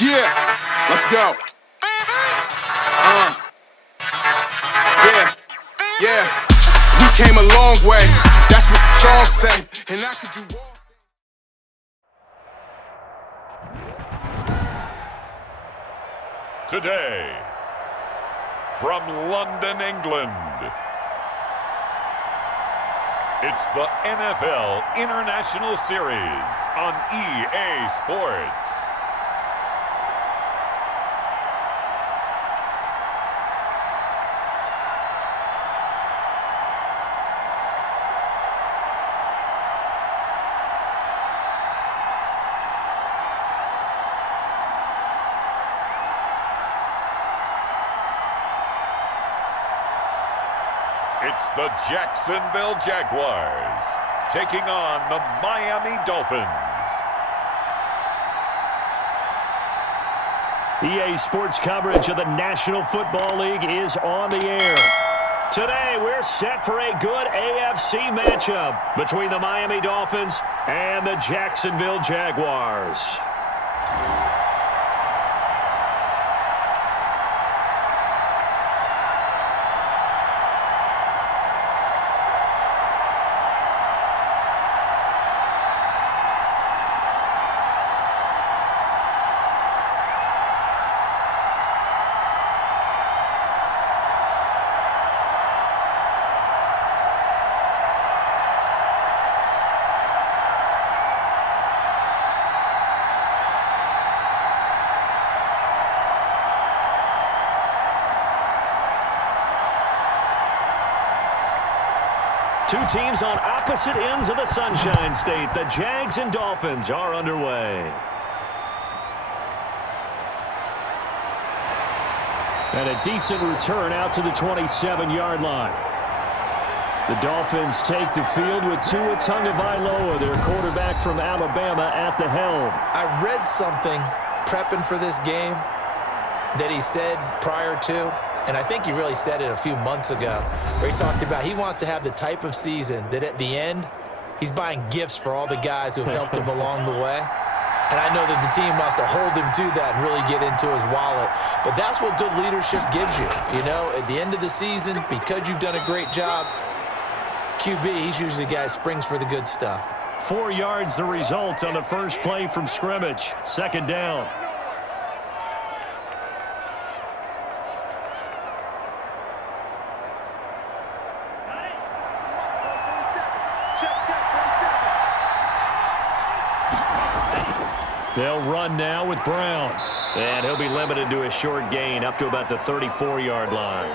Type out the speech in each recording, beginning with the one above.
Yeah, let's go. Yeah. We came a long way. That's what the song say. And I could do all. Today, from London, England, it's the NFL International Series on EA Sports. It's the Jacksonville Jaguars taking on the Miami Dolphins. EA Sports coverage of the National Football League is on the air. Today, we're set for a good AFC matchup between the Miami Dolphins and the Jacksonville Jaguars. Two teams on opposite ends of the Sunshine State. The Jags and Dolphins are underway. And a decent return out to the 27-yard line. The Dolphins take the field with Tua Tagovailoa, their quarterback from Alabama, at the helm. I read something prepping for this game that he said prior to, and I think he really said it a few months ago, where he talked about he wants to have the type of season that at the end, he's buying gifts for all the guys who have helped him along the way. And I know that the team wants to hold him to that and really get into his wallet. But that's what good leadership gives you. You know, at the end of the season, because you've done a great job, QB, he's usually the guy that springs for the good stuff. 4 yards the result on the first play from scrimmage. Second down. They'll run now with Brown. And he'll be limited to a short gain up to about the 34-yard line.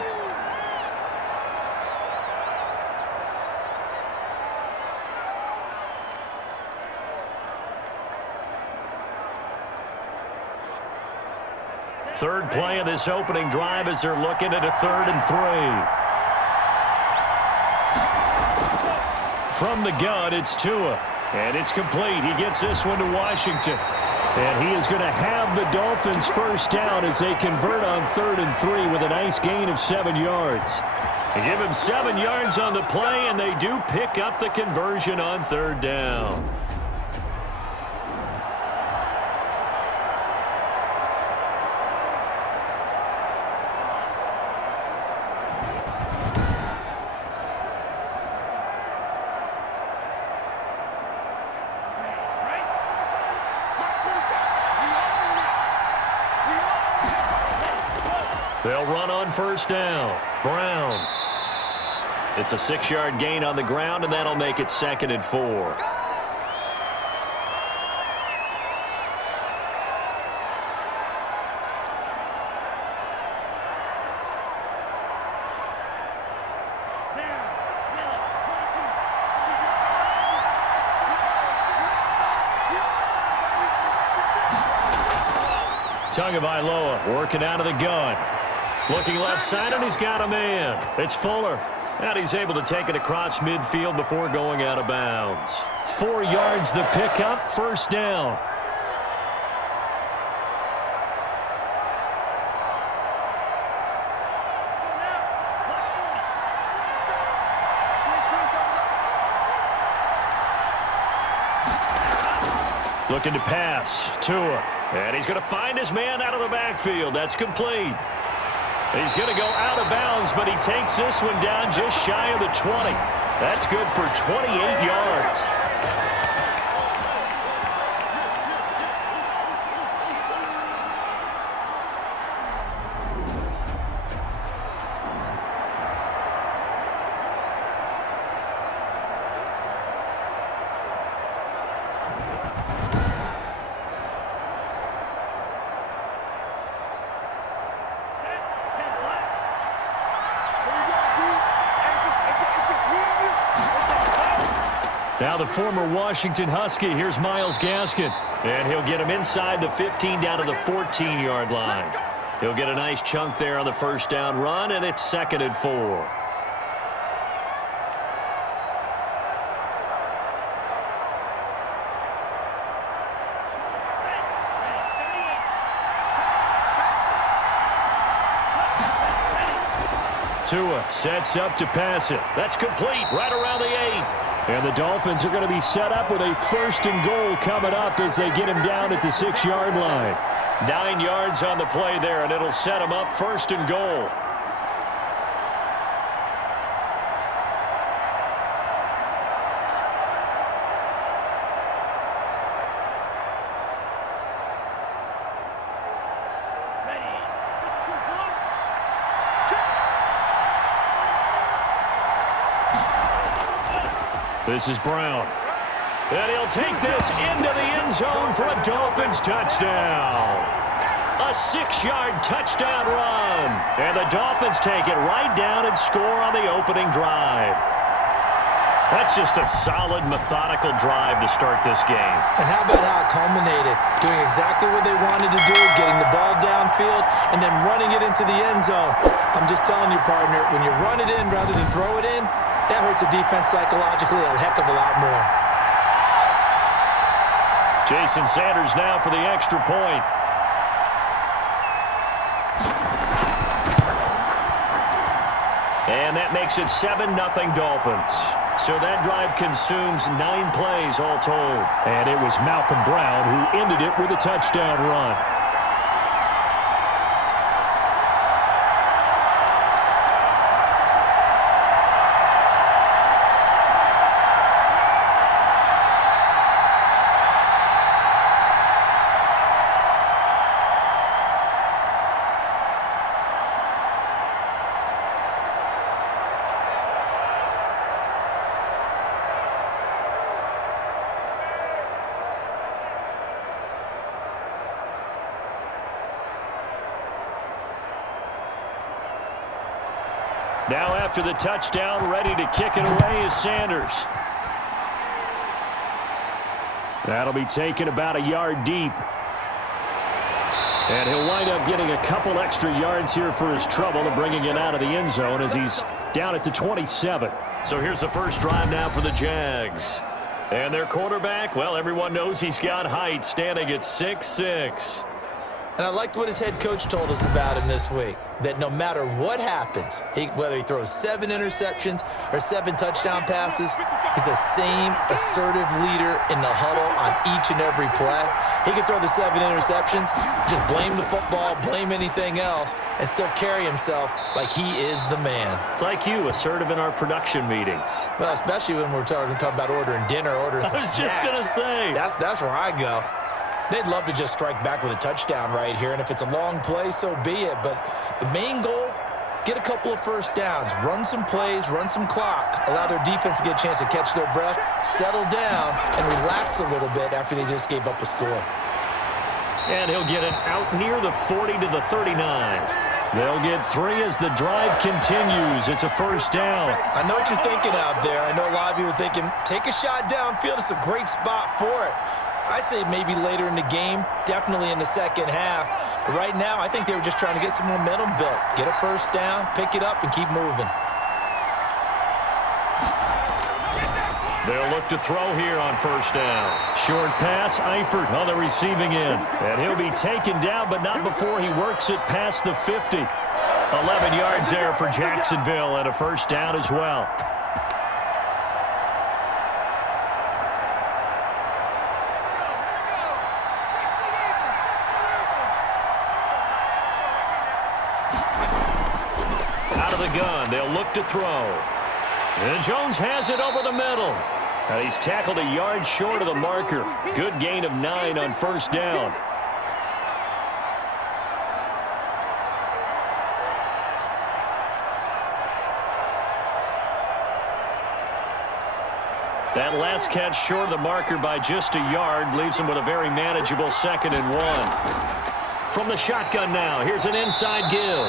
Third play of this opening drive as they're looking at a 3rd and 3. From the gun, it's Tua. And it's complete. He gets this one to Washington. And he is going to have the Dolphins first down as they convert on 3rd and 3 with a nice gain of 7 yards. They give him 7 yards on the play, and they do pick up the conversion on 3rd down. They'll run on first down. Brown. It's a 6-yard gain on the ground, and that'll make it 2nd and 4. Tagovailoa working out of the gun. Looking left side, and he's got a man. It's Fuller. And he's able to take it across midfield before going out of bounds. 4 yards the pickup, first down. Looking to pass. Tua. And he's going to find his man out of the backfield. That's complete. He's going to go out of bounds, but he takes this one down just shy of the 20. That's good for 28 yards. Now the former Washington Husky, here's Myles Gaskin. And he'll get him inside the 15 down to the 14-yard line. He'll get a nice chunk there on the first down run, and it's 2nd and 4. Tua sets up to pass it. That's complete right around the 8. And the Dolphins are going to be set up with a 1st and goal coming up as they get him down at the 6-yard line. 9 yards on the play there, and it'll set him up 1st and goal. This is Brown. And he'll take this into the end zone for a Dolphins touchdown. A 6-yard touchdown run. And the Dolphins take it right down and score on the opening drive. That's just a solid, methodical drive to start this game. And how about how it culminated? Doing exactly what they wanted to do, getting the ball downfield, and then running it into the end zone. I'm just telling you, partner, when you run it in rather than throw it in, that hurts a defense psychologically a heck of a lot more. Jason Sanders now for the extra point. And that makes it 7-0 Dolphins. So that drive consumes 9 plays all told. And it was Malcolm Brown who ended it with a touchdown run. Now after the touchdown, ready to kick it away is Sanders. That'll be taken about a yard deep. And he'll wind up getting a couple extra yards here for his trouble and bringing it out of the end zone as he's down at the 27. So here's the first drive now for the Jags. And their quarterback, well, everyone knows he's got height, standing at 6'6". And I liked what his head coach told us about him this week, that no matter what happens, whether he throws 7 interceptions or 7 touchdown passes, he's the same assertive leader in the huddle on each and every play. He can throw the 7 interceptions, just blame the football, blame anything else, and still carry himself like he is the man. It's like you, assertive in our production meetings. Well, especially when we're talking about ordering dinner, ordering some snacks. I was just going to say. That's where I go. They'd love to just strike back with a touchdown right here, and if it's a long play, so be it. But the main goal, get a couple of first downs, run some plays, run some clock, allow their defense to get a chance to catch their breath, settle down, and relax a little bit after they just gave up a score. And he'll get it out near the 40 to the 39. They'll get 3 as the drive continues. It's a first down. I know what you're thinking out there. I know a lot of you are thinking, take a shot downfield. It's a great spot for it. I'd say maybe later in the game, definitely in the second half. But right now, I think they were just trying to get some momentum built. Get a first down, pick it up, and keep moving. They'll look to throw here on first down. Short pass, Eifert on the receiving end. And he'll be taken down, but not before he works it past the 50. 11 yards there for Jacksonville and a first down as well. of the gun. They'll look to throw. And Jones has it over the middle. And he's tackled a yard short of the marker. Good gain of 9 on first down. That last catch short of the marker by just a yard leaves him with a very manageable 2nd and 1. From the shotgun now, here's an inside give.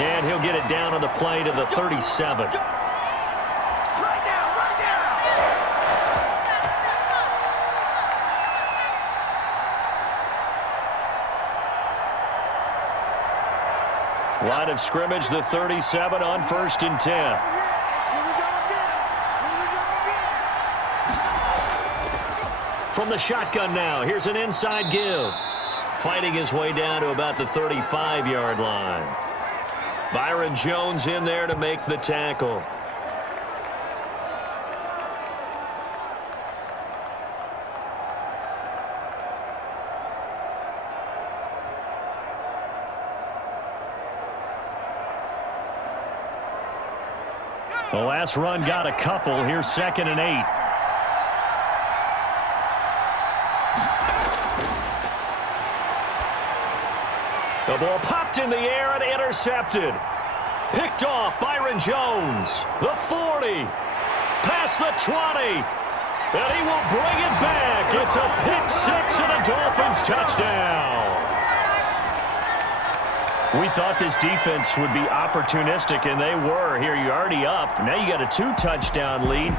And he'll get it down on the play to the 37. Line of scrimmage, the 37 on 1st and 10. From the shotgun now, here's an inside give. Fighting his way down to about the 35-yard line. Byron Jones in there to make the tackle. The last run got a couple. Here's 2nd and 8. The ball popped in the air and intercepted. Picked off Byron Jones. The 40. Past the 20. And he will bring it back. It's a pick 6 and a Dolphins touchdown. We thought this defense would be opportunistic, and they were. Here, you're already up. Now you got a 2-touchdown lead.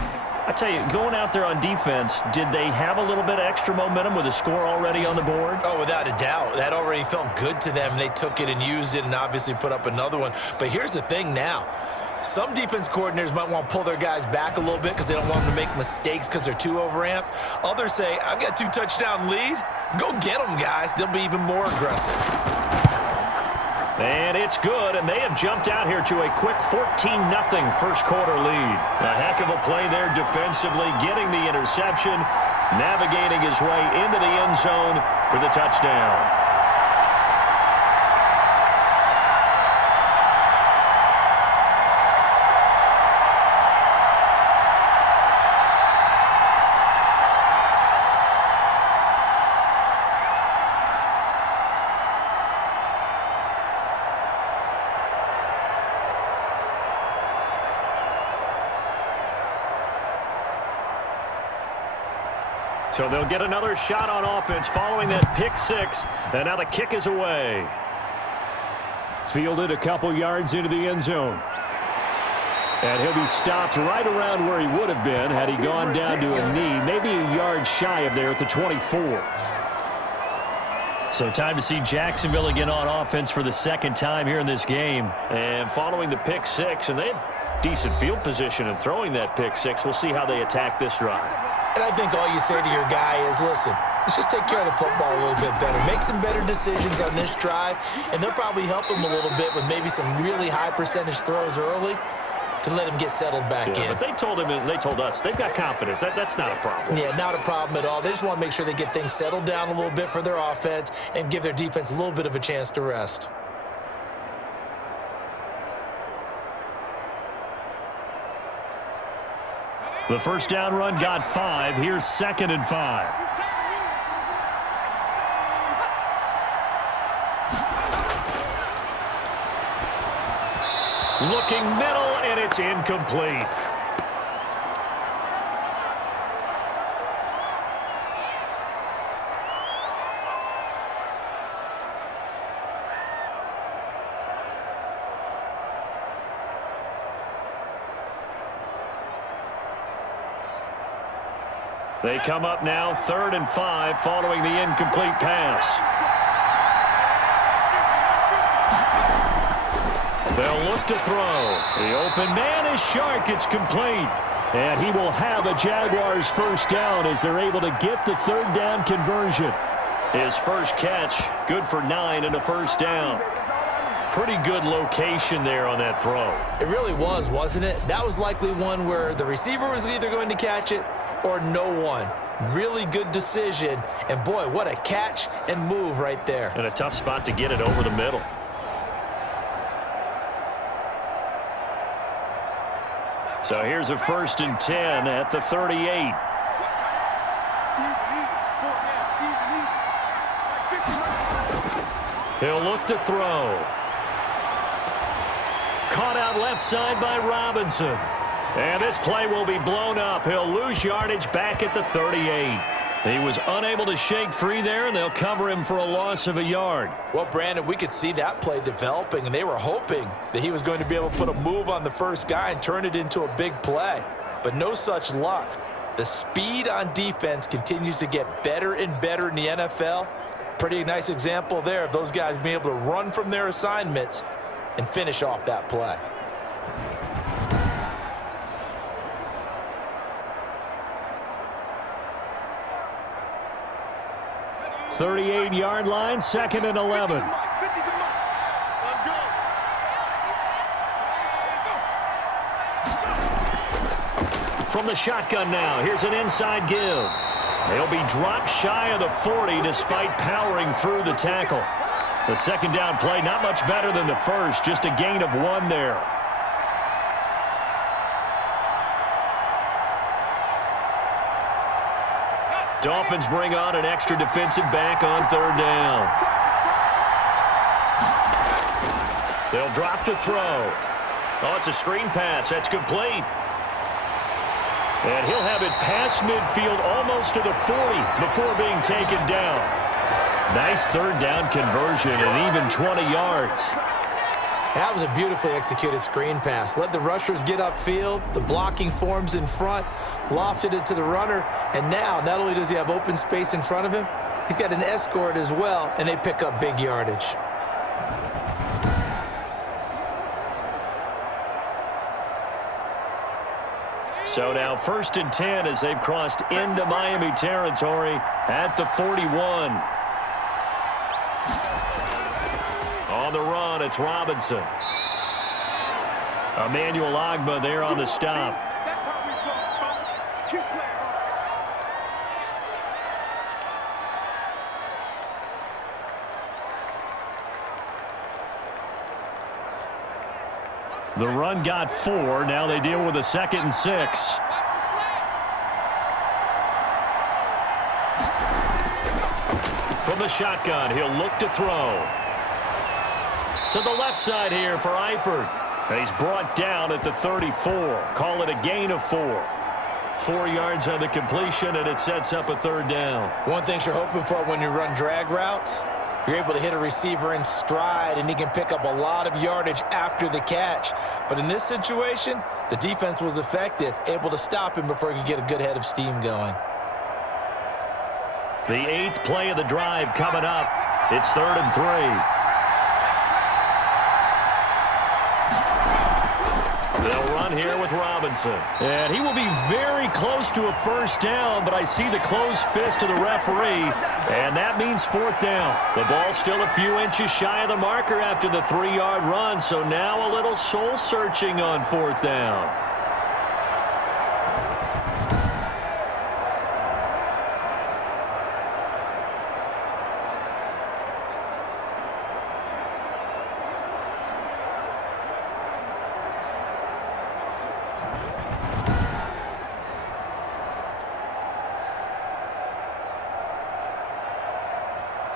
I tell you, going out there on defense, did they have a little bit of extra momentum with a score already on the board? Oh, without a doubt. That already felt good to them. They took it and used it and obviously put up another one. But here's the thing now. Some defense coordinators might want to pull their guys back a little bit because they don't want them to make mistakes because they're too overamped. Others say, I've got a 2-touchdown lead. Go get them, guys. They'll be even more aggressive. And it's good, and they have jumped out here to a quick 14-0 first quarter lead. A heck of a play there defensively, getting the interception, navigating his way into the end zone for the touchdown. So they'll get another shot on offense following that pick 6. And now the kick is away. Fielded a couple yards into the end zone. And he'll be stopped right around where he would have been had he gone down to a knee. Maybe a yard shy of there at the 24. So time to see Jacksonville again on offense for the 2nd time here in this game. And following the pick 6, and they had decent field position in throwing that pick 6. We'll see how they attack this drive. And I think all you say to your guy is, listen, let's just take care of the football a little bit better. Make some better decisions on this drive, and they'll probably help him a little bit with maybe some really high percentage throws early to let him get settled back in. But they told him and they told us they've got confidence. That's not a problem. Yeah, not a problem at all. They just want to make sure they get things settled down a little bit for their offense and give their defense a little bit of a chance to rest. The first down run got 5. Here's 2nd and 5. Looking middle, and it's incomplete. They come up now 3rd and 5 following the incomplete pass. They'll look to throw. The open man is Shark. It's complete. And he will have a Jaguars first down as they're able to get the 3rd down conversion. His first catch, good for 9 and a first down. Pretty good location there on that throw. It really was, wasn't it? That was likely one where the receiver was either going to catch it or no one. Really good decision. And boy, what a catch and move right there. And a tough spot to get it over the middle. So here's a 1st and 10 at the 38. He'll look to throw. Caught out left side by Robinson. And this play will be blown up. He'll lose yardage back at the 38. He was unable to shake free there, and they'll cover him for a loss of a yard. Well, Brandon, we could see that play developing, and they were hoping that he was going to be able to put a move on the first guy and turn it into a big play. But no such luck. The speed on defense continues to get better and better in the NFL. Pretty nice example there of those guys being able to run from their assignments and finish off that play. .38-yard line, 2nd and 11. From the shotgun now, here's an inside give. They'll be dropped shy of the 40 despite powering through the tackle. The second down play, not much better than the first, just a gain of 1 there. Dolphins bring on an extra defensive back on 3rd down. They'll drop to throw. Oh, it's a screen pass. That's complete. And he'll have it past midfield almost to the 40 before being taken down. Nice 3rd down conversion and even 20 yards. That was a beautifully executed screen pass. Let the rushers get upfield. The blocking forms in front. Lofted it to the runner. And now, not only does he have open space in front of him, he's got an escort as well, and they pick up big yardage. So now 1st and 10 as they've crossed into Miami territory at the 41. On the run, it's Robinson. Emmanuel Ogbah there on the stop. The run got 4. Now they deal with a 2nd and 6. From the shotgun, he'll look to throw. To the left side here for Eifert. And he's brought down at the 34. Call it a gain of 4. 4 yards on the completion, and it sets up a 3rd down. One thing you're hoping for when you run drag routes, you're able to hit a receiver in stride, and he can pick up a lot of yardage after the catch. But in this situation, the defense was effective, able to stop him before he could get a good head of steam going. The 8th play of the drive coming up. It's 3rd and 3. They'll run here with Robinson. And he will be very close to a 1st down, but I see the closed fist of the referee, and that means 4th down. The ball's still a few inches shy of the marker after the 3-yard run, so now a little soul-searching on 4th down.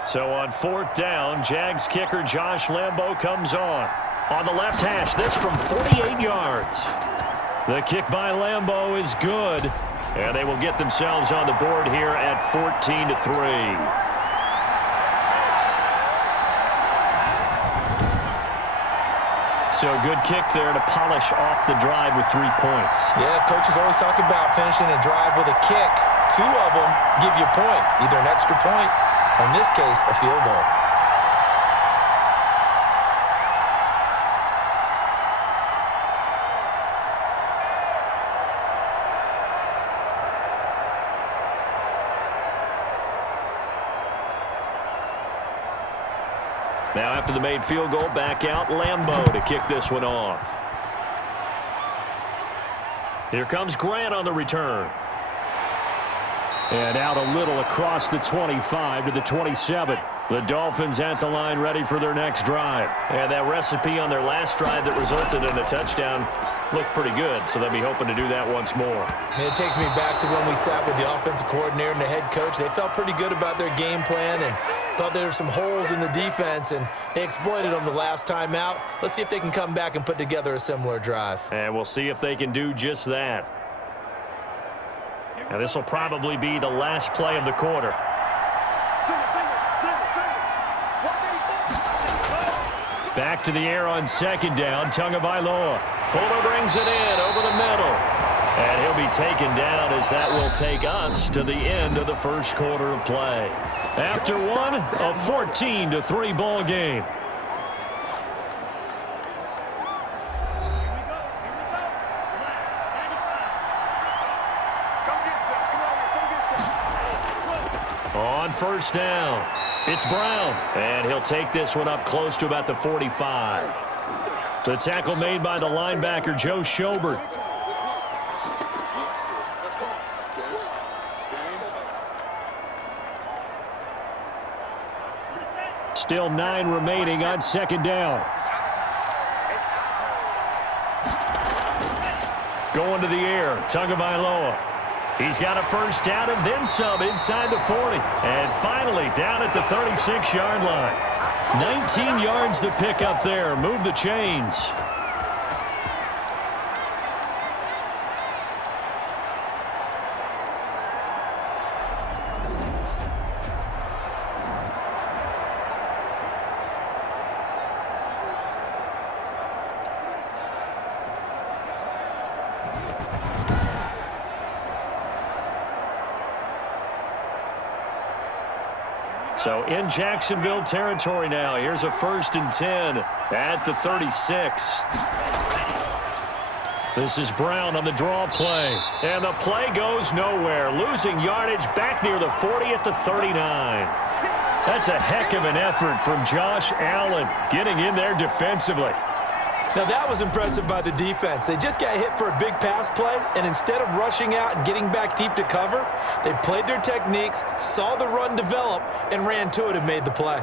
So on 4th down, Jags kicker Josh Lambo comes on. On the left hash, this from 48 yards. The kick by Lambo is good, and they will get themselves on the board here at 14-3. So a good kick there to polish off the drive with 3 points. Yeah, coaches always talk about finishing a drive with a kick. 2 of them give you points, either an extra point, or in this case, a field goal. Now after the made field goal, back out Lambo to kick this one off. Here comes Grant on the return. And out a little across the 25 to the 27. The Dolphins at the line ready for their next drive. And that recipe on their last drive that resulted in a touchdown looked pretty good, so they'll be hoping to do that once more. And it takes me back to when we sat with the offensive coordinator and the head coach. They felt pretty good about their game plan and thought there were some holes in the defense, and they exploited them the last time out. Let's see if they can come back and put together a similar drive. And we'll see if they can do just that. Now, this will probably be the last play of the quarter. Back to the air on second down. Tagovailoa. Fuller brings it in over the middle. And he'll be taken down as that will take us to the end of the first quarter of play. After one, a 14-3 ball game. On first down, it's Brown, and he'll take this one up close to about the 45. The tackle made by the linebacker, Joe Schobert. Still 9 remaining on second down. Going to the air, Tagovailoa. He's got a first down and then some inside the 40. And finally down at the 36-yard line. 19 yards to pick up there. Move the chains. So in Jacksonville territory now. Here's a 1st and 10 at the 36. This is Brown on the draw play. And the play goes nowhere. Losing yardage back near the 40 at the 39. That's a heck of an effort from Josh Allen getting in there defensively. Now, that was impressive by the defense. They just got hit for a big pass play, and instead of rushing out and getting back deep to cover, they played their techniques, saw the run develop, and ran to it and made the play.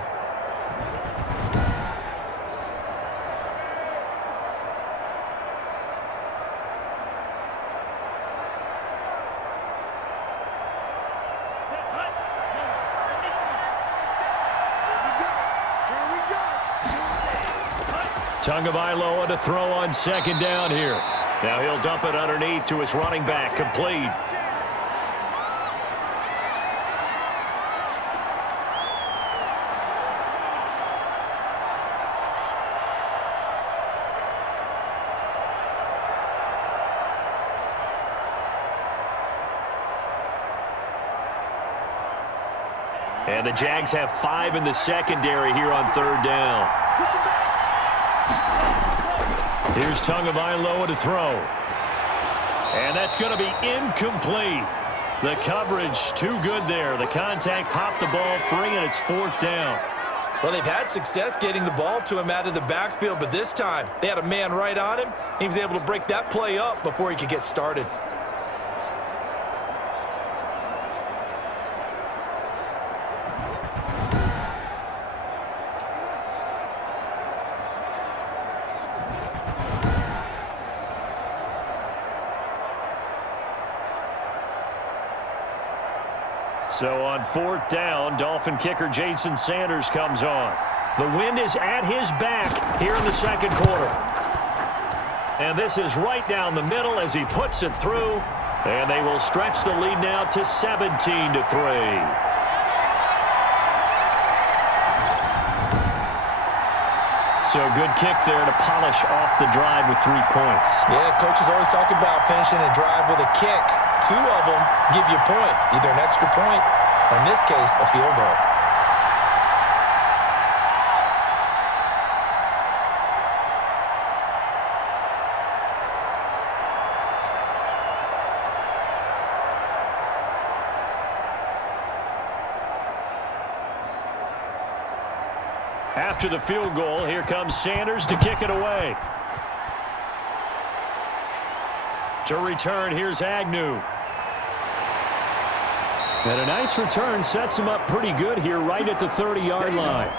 Tagovailoa to throw on second down here. Now he'll dump it underneath to his running back, complete. And the Jags have 5 in the secondary here on third down. Here's Tagovailoa to throw. And that's going to be incomplete. The coverage too good there. The contact popped the ball free, and it's 4th down. Well, they've had success getting the ball to him out of the backfield, but this time they had a man right on him. He was able to break that play up before he could get started. So on 4th down, Dolphin kicker Jason Sanders comes on. The wind is at his back here in the second quarter. And this is right down the middle as he puts it through. And they will stretch the lead now to 17-3. So good kick there to polish off the drive with 3 points. Yeah, coaches always talk about finishing a drive with a kick. 2 of them give you points, either an extra point or, in this case, a field goal. After the field goal, here comes Sanders to kick it away. To return, here's Agnew. And a nice return sets him up pretty good here right at the 30-yard line.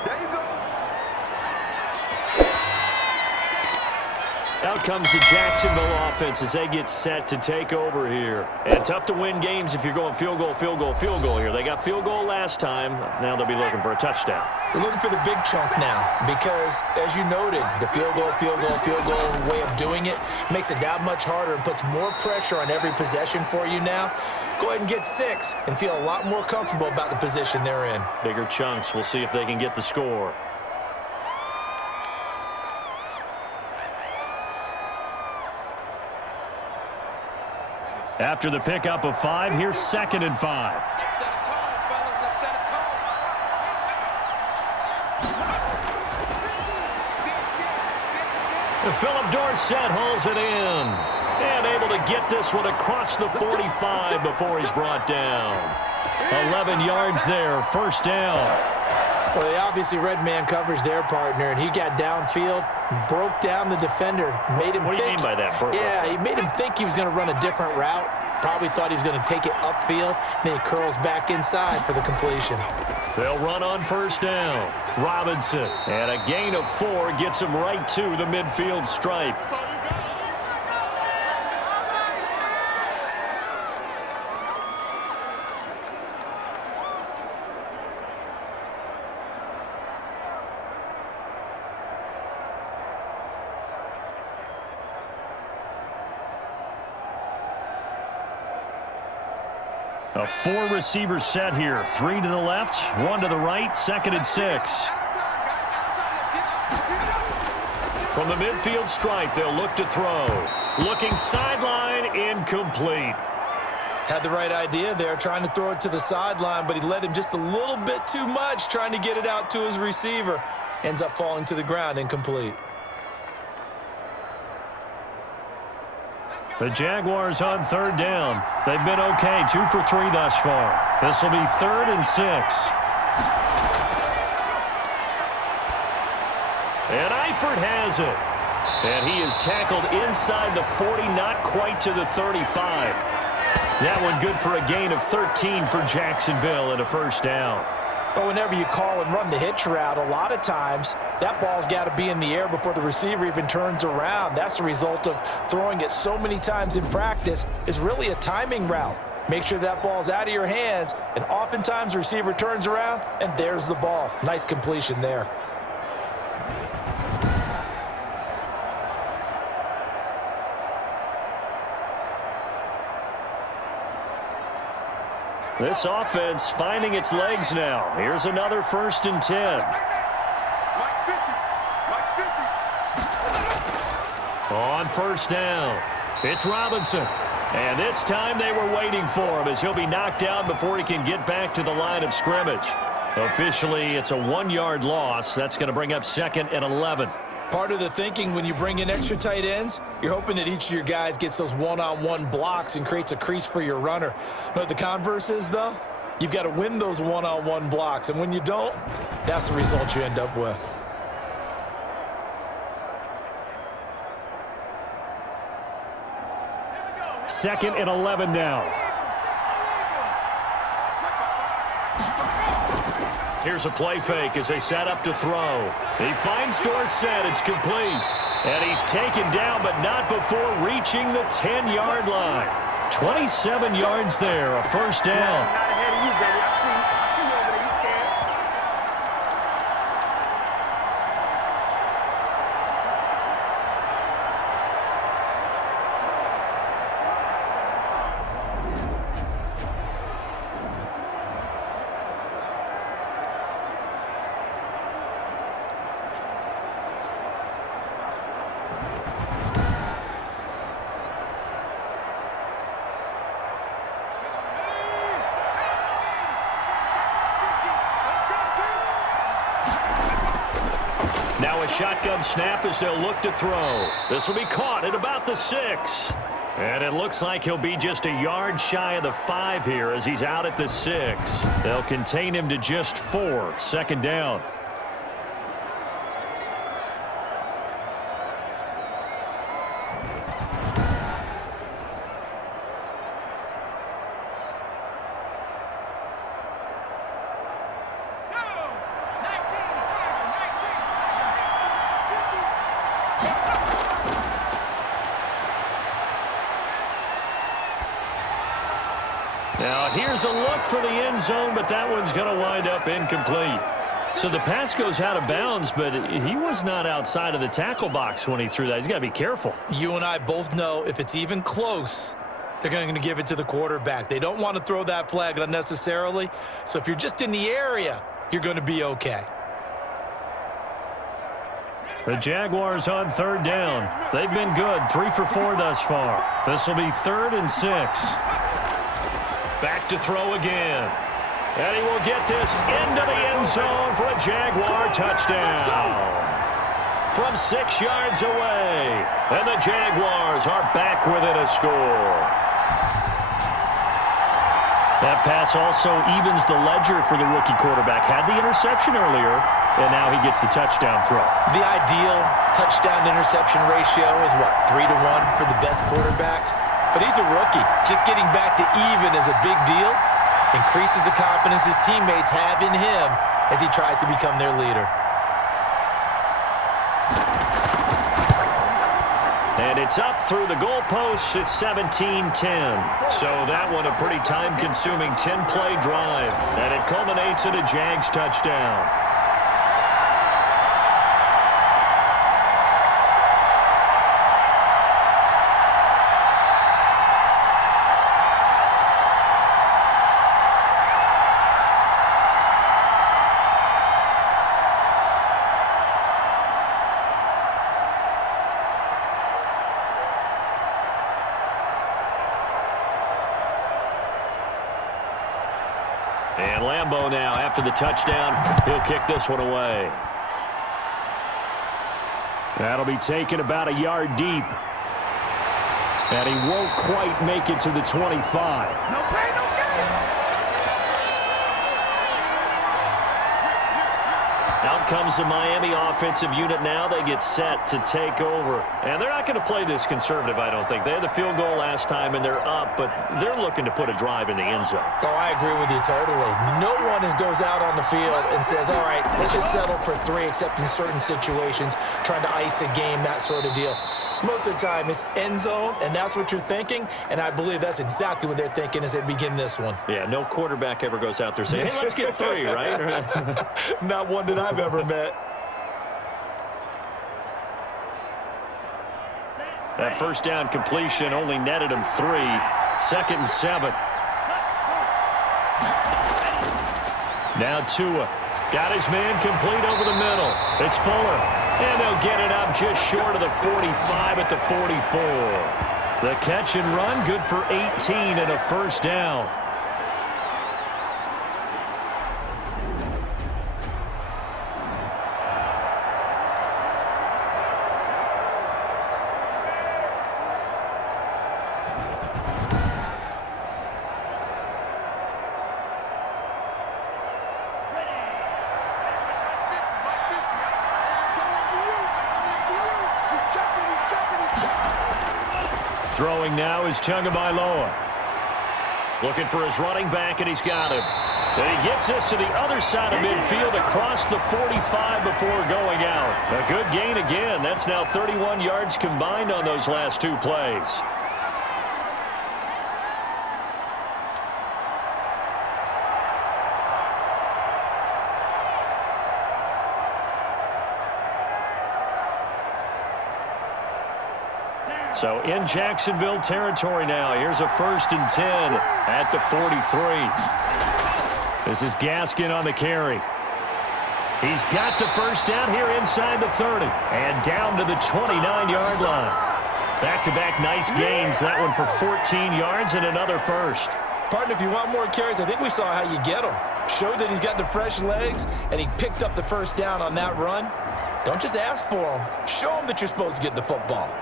Out comes the Jacksonville offense as they get set to take over here. And tough to win games if you're going field goal, field goal, field goal here. They got field goal last time. Now they'll be looking for a touchdown. They're looking for the big chunk now because, as you noted, the field goal way of doing it makes it that much harder and puts more pressure on every possession for you now. Go ahead and get 6 and feel a lot more comfortable about the position they're in. Bigger chunks. We'll see if they can get the score. After the pickup of 5, here's 2nd and 5. Let's set a tone, fellas. Let's set a tone. Philip Dorsett hauls it in. And able to get this one across the 45 before he's brought down. 11 yards there, 1st down. Well, they obviously read man coverage their partner, and he got downfield, broke down the defender, made him think. What do you mean by that? Yeah, he made him think he was going to run a different route. Probably thought he was going to take it upfield. Then he curls back inside for the completion. They'll run on 1st down. Robinson, and a gain of 4 gets him right to the midfield stripe. A 4-receiver set here. 3 to the left, 1 to the right, 2nd and 6. From the midfield stripe, they'll look to throw. Looking sideline, incomplete. Had the right idea there, trying to throw it to the sideline, but he led him just a little bit too much, trying to get it out to his receiver. Ends up falling to the ground, incomplete. The Jaguars on 3rd down. They've been okay, 2 for 3 thus far. This will be 3rd and 6. And Eifert has it. And he is tackled inside the 40, not quite to the 35. That one good for a gain of 13 for Jacksonville and a 1st down. But whenever you call and run the hitch route, a lot of times that ball's got to be in the air before the receiver even turns around. That's the result of throwing it so many times in practice. It's really a timing route. Make sure that ball's out of your hands, and oftentimes the receiver turns around, and there's the ball. Nice completion there. This offense finding its legs now. Here's another 1st and 10. On 1st down, it's Robinson. And this time they were waiting for him as he'll be knocked down before he can get back to the line of scrimmage. Officially, it's a 1-yard loss. That's going to bring up 2nd and 11. Part of the thinking when you bring in extra tight ends, you're hoping that each of your guys gets those one-on-one blocks and creates a crease for your runner. You know what the converse is, though? You've got to win those one-on-one blocks, and when you don't, that's the result you end up with. Second and 11 now. Here's a play fake as they set up to throw. He finds Dorsett. It's complete. And he's taken down, but not before reaching the 10-yard line. 27 yards there, a 1st down. Now a shotgun snap as they'll look to throw. This will be caught at about the 6. And it looks like he'll be just a yard shy of the 5 here as he's out at the 6. They'll contain him to just 4. 2nd down. Here's a look for the end zone, but that one's going to wind up incomplete. So the pass goes out of bounds, but he was not outside of the tackle box when he threw that. He's got to be careful. You and I both know if it's even close, they're going to give it to the quarterback. They don't want to throw that flag unnecessarily. So if you're just in the area, you're going to be okay. The Jaguars on third down. They've been good, 3 for 4 thus far. This will be 3rd and 6. Back to throw again. And he will get this into the end zone for a Jaguar touchdown. From 6 yards away. And the Jaguars are back within a score. That pass also evens the ledger for the rookie quarterback. Had the interception earlier, and now he gets the touchdown throw. The ideal touchdown-interception ratio is, what, 3-1 for the best quarterbacks? But he's a rookie. Just getting back to even is a big deal. Increases the confidence his teammates have in him as he tries to become their leader. And it's up through the goalposts. It's 17-10. So that one a pretty time-consuming 10-play drive. And it culminates in a Jags touchdown. And Lambeau now, after the touchdown, he'll kick this one away. That'll be taken about a yard deep. And he won't quite make it to the 25. No pain, no gain. Out comes the Miami offensive unit now. They get set to take over. And they're not going to play this conservative, I don't think. They had the field goal last time, and they're up, but they're looking to put a drive in the end zone. Oh, I agree with you totally. No one goes out on the field and says, all right, let's just settle for 3, except in certain situations, trying to ice a game, that sort of deal. Most of the time, it's end zone, and that's what you're thinking, and I believe that's exactly what they're thinking as they begin this one. Yeah, no quarterback ever goes out there saying, hey, let's get 3, right? Not one that I've ever met. That first down completion only netted him 3. 2nd and 7. Now Tua. Got his man complete over the middle. It's Fuller. And they'll get it up just short of the 45 at the 44. The catch and run, good for 18 and a first down. Throwing now is Tagovailoa. Looking for his running back, and he's got him. And he gets this to the other side of midfield across the 45 before going out. A good gain again. That's now 31 yards combined on those last 2 plays. So in Jacksonville territory now. Here's a 1st and 10 at the 43. This is Gaskin on the carry. He's got the first down here inside the 30 and down to the 29-yard line. Back-to-back nice gains. That one for 14 yards and another first. Partner, if you want more carries, I think we saw how you get them. Showed that he's got the fresh legs, and he picked up the first down on that run. Don't just ask for them. Show them that you're supposed to get the football.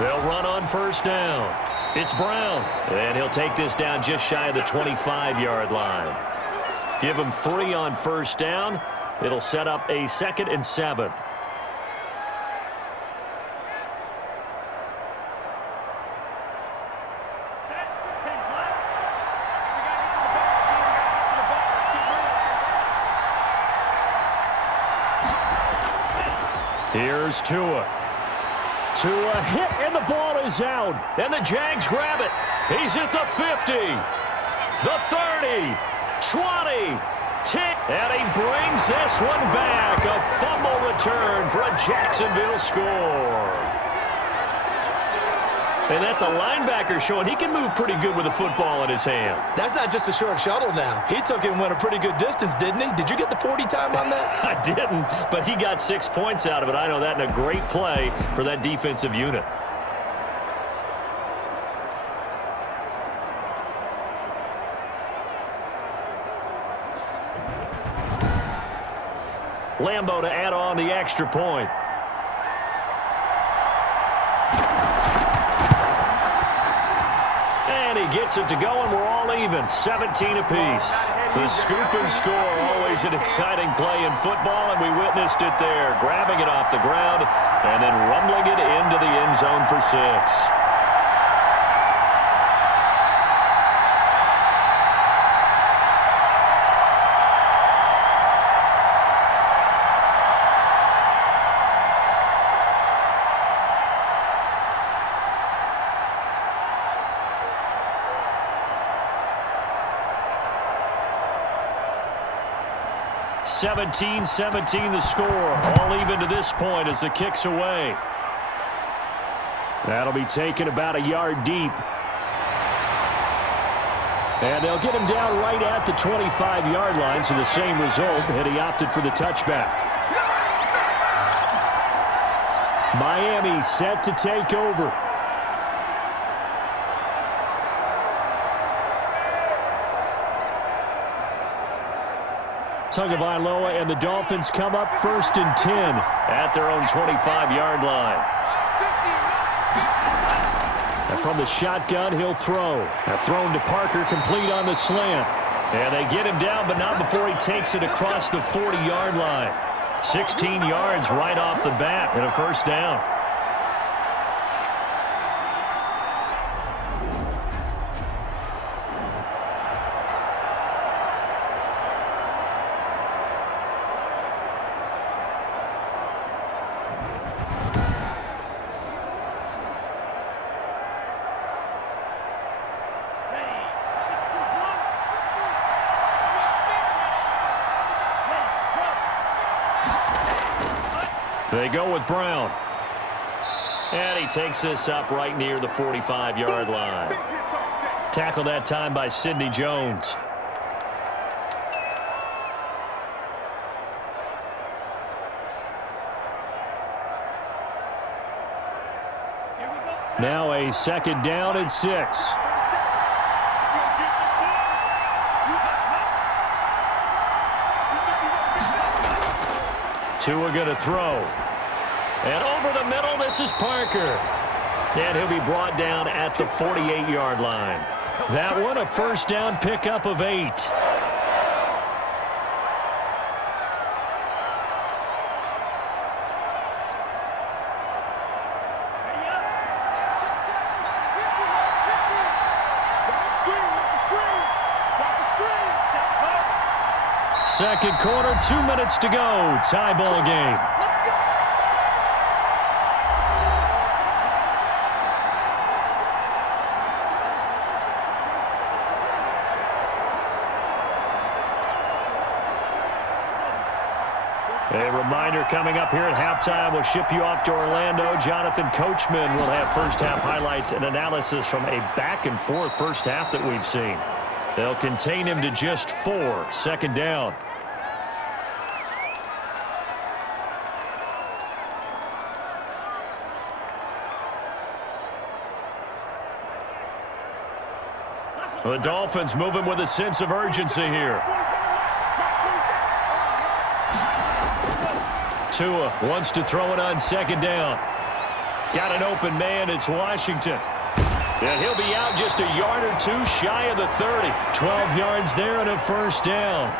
They'll run on first down. It's Brown. And he'll take this down just shy of the 25-yard line. Give him 3 on first down. It'll set up a 2nd and 7. Here's Tua. Tua hit, and the ball is out. And the Jags grab it. He's at the 50, the 30, 20, 10. And he brings this one back. A fumble return for a Jacksonville score. And that's a linebacker showing he can move pretty good with a football in his hand. That's not just a short shuttle now. He took it and went a pretty good distance, didn't he? Did you get the 40 time on that? I didn't, but he got 6 points out of it. I know that in a great play for that defensive unit. Lambo to add on the extra point. And he gets it to go, and we're all even, 17 apiece. The scoop and score, always an exciting play in football, and we witnessed it there, grabbing it off the ground and then rumbling it into the end zone for 6. 17-17 the score. All even to this point as the kick's away. That'll be taken about a yard deep. And they'll get him down right at the 25-yard line, so the same result, and he opted for the touchback. Miami set to take over. Tagovailoa and the Dolphins come up 1st and 10 at their own 25-yard line. And from the shotgun, he'll throw. Now thrown to Parker, complete on the slant. And they get him down, but not before he takes it across the 40-yard line. 16 yards right off the bat and a first down. They go with Brown. And he takes this up right near the 45-yard line. Tackled that time by Sidney Jones. Now a 2nd down and 6. Tua going to throw. And over the middle, this is Parker. And he'll be brought down at the 48-yard line. That one, a first down pickup of 8. Second quarter, 2 minutes to go. Tie ball game. A reminder coming up here at halftime. We'll ship you off to Orlando. Jonathan Coachman will have first half highlights and analysis from a back-and-forth first half that we've seen. They'll contain him to just 4. 2nd down. The Dolphins moving with a sense of urgency here. Tua wants to throw it on 2nd down. Got an open man. It's Washington. And he'll be out just a yard or 2 shy of the 30. 12 yards there and a first down.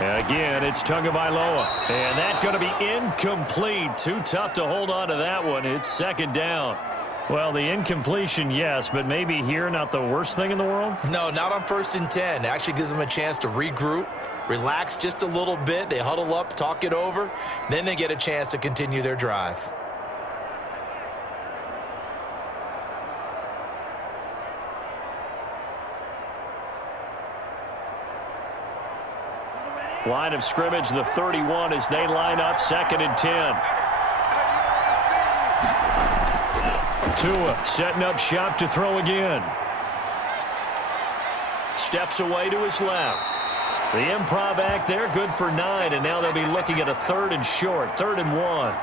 And Again, it's Tagovailoa. And that's going to be incomplete. Too tough to hold on to that one. It's second down. Well, the incompletion, yes, but maybe here not the worst thing in the world? No, not on 1st and 10. It actually gives them a chance to regroup, relax just a little bit. They huddle up, talk it over. Then they get a chance to continue their drive. Line of scrimmage, the 31, as they line up 2nd and 10. Tua setting up shop to throw again. Steps away to his left. The improv act there, good for 9, and now they'll be looking at a 3rd and short, 3rd and 1.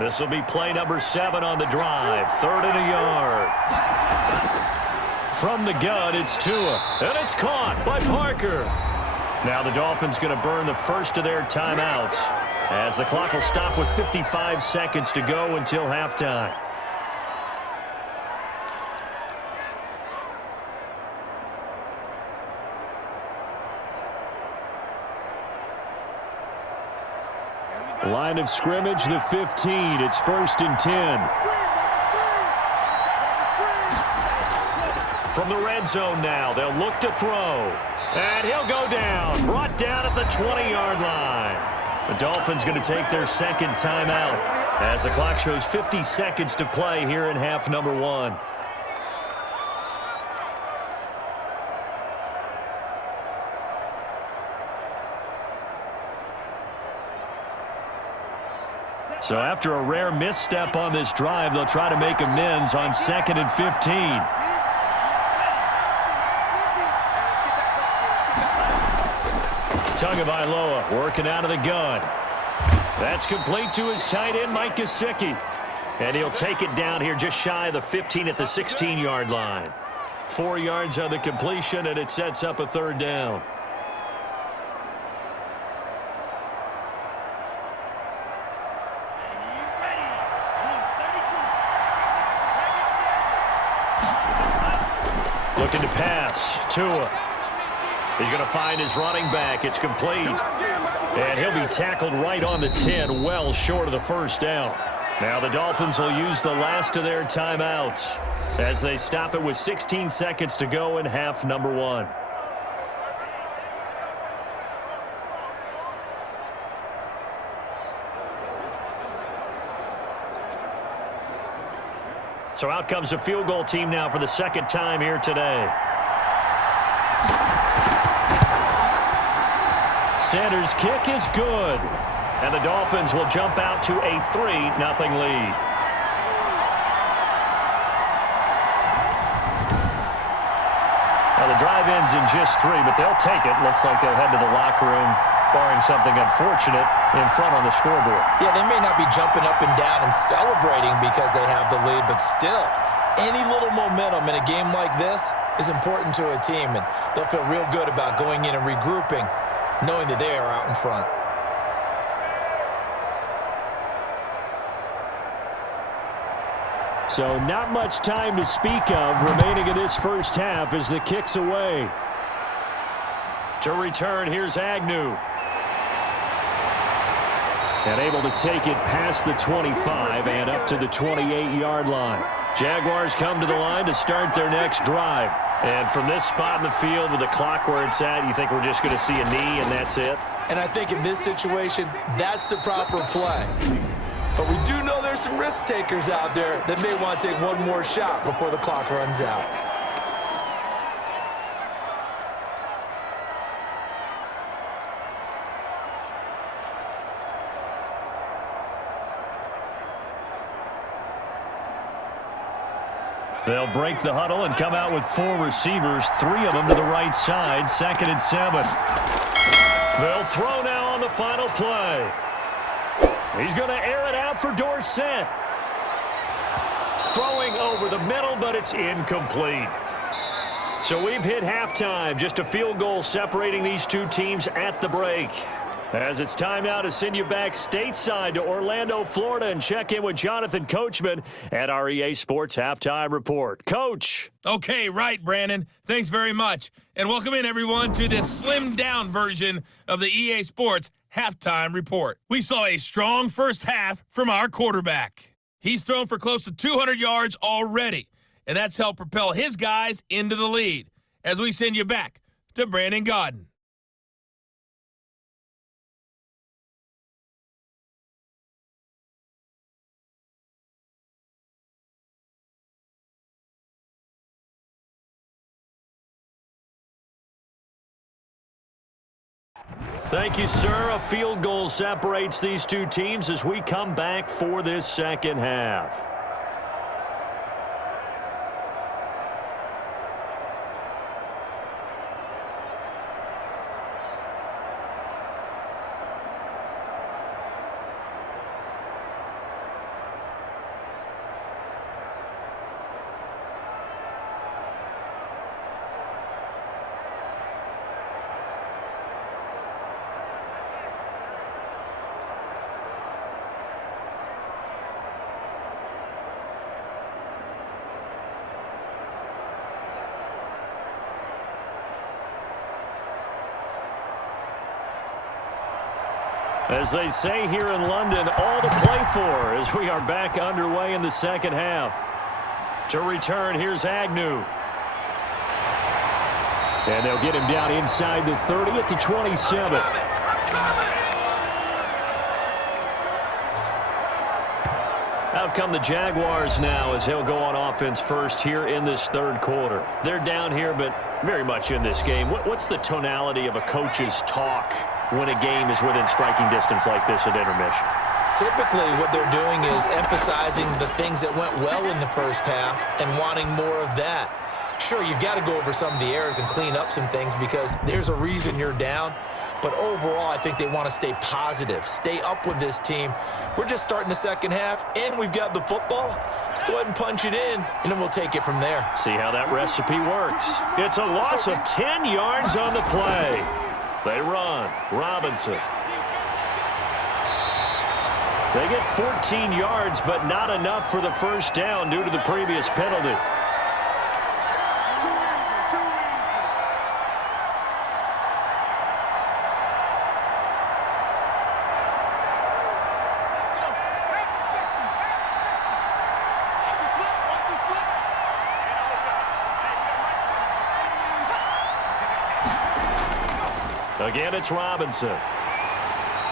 This will be play number 7 on the drive. 3rd and a yard. From the gun, it's Tua. And it's caught by Parker. Now the Dolphins going to burn the first of their timeouts, as the clock will stop with 55 seconds to go until halftime. Line of scrimmage, the 15. It's 1st and 10. From the red zone now, they'll look to throw. And he'll go down. Brought down at the 20-yard line. The Dolphins going to take their 2nd timeout, as the clock shows 50 seconds to play here in half number 1. So after a rare misstep on this drive, they'll try to make amends on 2nd and 15. Tagovailoa working out of the gun. That's complete to his tight end, Mike Gesicki. And he'll take it down here just shy of the 15 at the 16-yard line. 4 yards on the completion, and it sets up a 3rd down. Looking to pass. Tua. He's going to find his running back. It's complete. And he'll be tackled right on the 10, well short of the 1st down. Now the Dolphins will use the last of their timeouts as they stop it with 16 seconds to go in half number 1. So out comes the field goal team now for the 2nd time here today. Sanders' kick is good. And the Dolphins will jump out to a 3-0 lead. Now the drive ends in just 3, but they'll take it. Looks like they'll head to the locker room, barring something unfortunate, in front on the scoreboard. Yeah, they may not be jumping up and down and celebrating because they have the lead, but still, any little momentum in a game like this is important to a team, and they'll feel real good about going in and regrouping, knowing that they are out in front. So not much time to speak of remaining in this first half as the kick's away. To return, here's Agnew. And able to take it past the 25 and up to the 28-yard line. Jaguars come to the line to start their next drive. And from this spot in the field with the clock where it's at, you think we're just going to see a knee and that's it? And I think in this situation, that's the proper play. But we do know there's some risk takers out there that may want to take one more shot before the clock runs out. They'll break the huddle and come out with 4 receivers, 3 of them to the right side, 2nd and 7. They'll throw now on the final play. He's going to air it out for Dorsett. Throwing over the middle, but it's incomplete. So we've hit halftime. Just a field goal separating these two teams at the break. As it's time now to send you back stateside to Orlando, Florida, and check in with Jonathan Coachman at our EA Sports Halftime Report. Coach. Okay, right, Brandon. Thanks very much. And welcome in, everyone, to this slimmed-down version of the EA Sports Halftime Report. We saw a strong first half from our quarterback. He's thrown for close to 200 yards already, and that's helped propel his guys into the lead. As we send you back to Brandon Godden. Thank you, sir. A field goal separates these two teams as we come back for this second half. As they say here in London, all to play for as we are back underway in the second half. To return, here's Agnew. And they'll get him down inside the 30 at the 27. Out come the Jaguars now as he'll go on offense first here in this third quarter. They're down here, but very much in this game. What's the tonality of a coach's talk when a game is within striking distance like this at intermission? Typically, what they're doing is emphasizing the things that went well in the first half and wanting more of that. Sure, you've got to go over some of the errors and clean up some things because there's a reason you're down. But overall, I think they want to stay positive, stay up with this team. We're just starting the second half, and we've got the football. Let's go ahead and punch it in, and then we'll take it from there. See how that recipe works. It's a loss of 10 yards on the play. They run. Robinson. They get 14 yards, but not enough for the first down due to the previous penalty. Again, it's Robinson.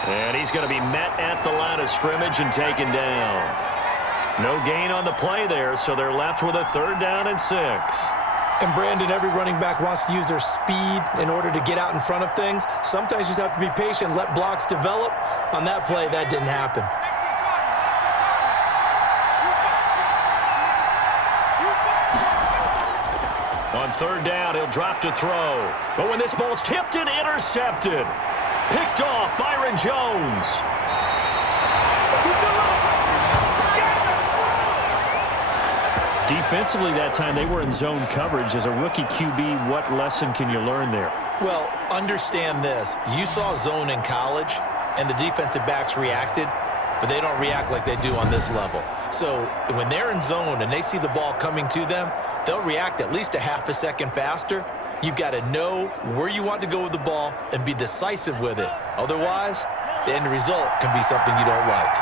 And he's going to be met at the line of scrimmage and taken down. No gain on the play there, so they're left with a 3rd down and 6. And Brandon, every running back wants to use their speed in order to get out in front of things. Sometimes you just have to be patient, let blocks develop. On that play, that didn't happen. On 3rd down, he'll drop to throw. But when this ball's tipped and intercepted, picked off Byron Jones. Defensively that time, they were in zone coverage. As a rookie QB, what lesson can you learn there? Well, understand this. You saw zone in college, and the defensive backs reacted, but they don't react like they do on this level. So when they're in zone and they see the ball coming to them, they'll react at least a half a second faster. You've got to know where you want to go with the ball and be decisive with it. Otherwise, the end result can be something you don't like.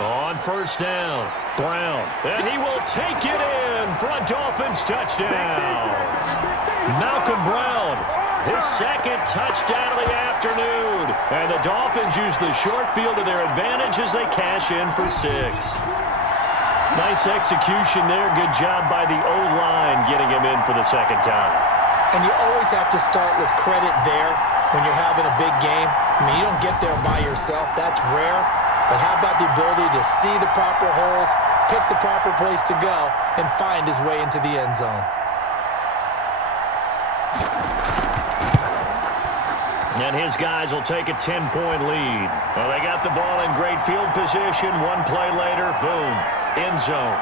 On 1st down, Brown. And he will take it in for a Dolphins touchdown. Malcolm Brown, his 2nd touchdown of the afternoon. And the Dolphins use the short field to their advantage as they cash in for 6. Nice execution there. Good job by the O-line getting him in for the 2nd time. And you always have to start with credit there when you're having a big game. I mean, you don't get there by yourself. That's rare. But how about the ability to see the proper holes, pick the proper place to go, and find his way into the end zone? And his guys will take a 10-point lead. Well, they got the ball in great field position. One play later, boom, end zone.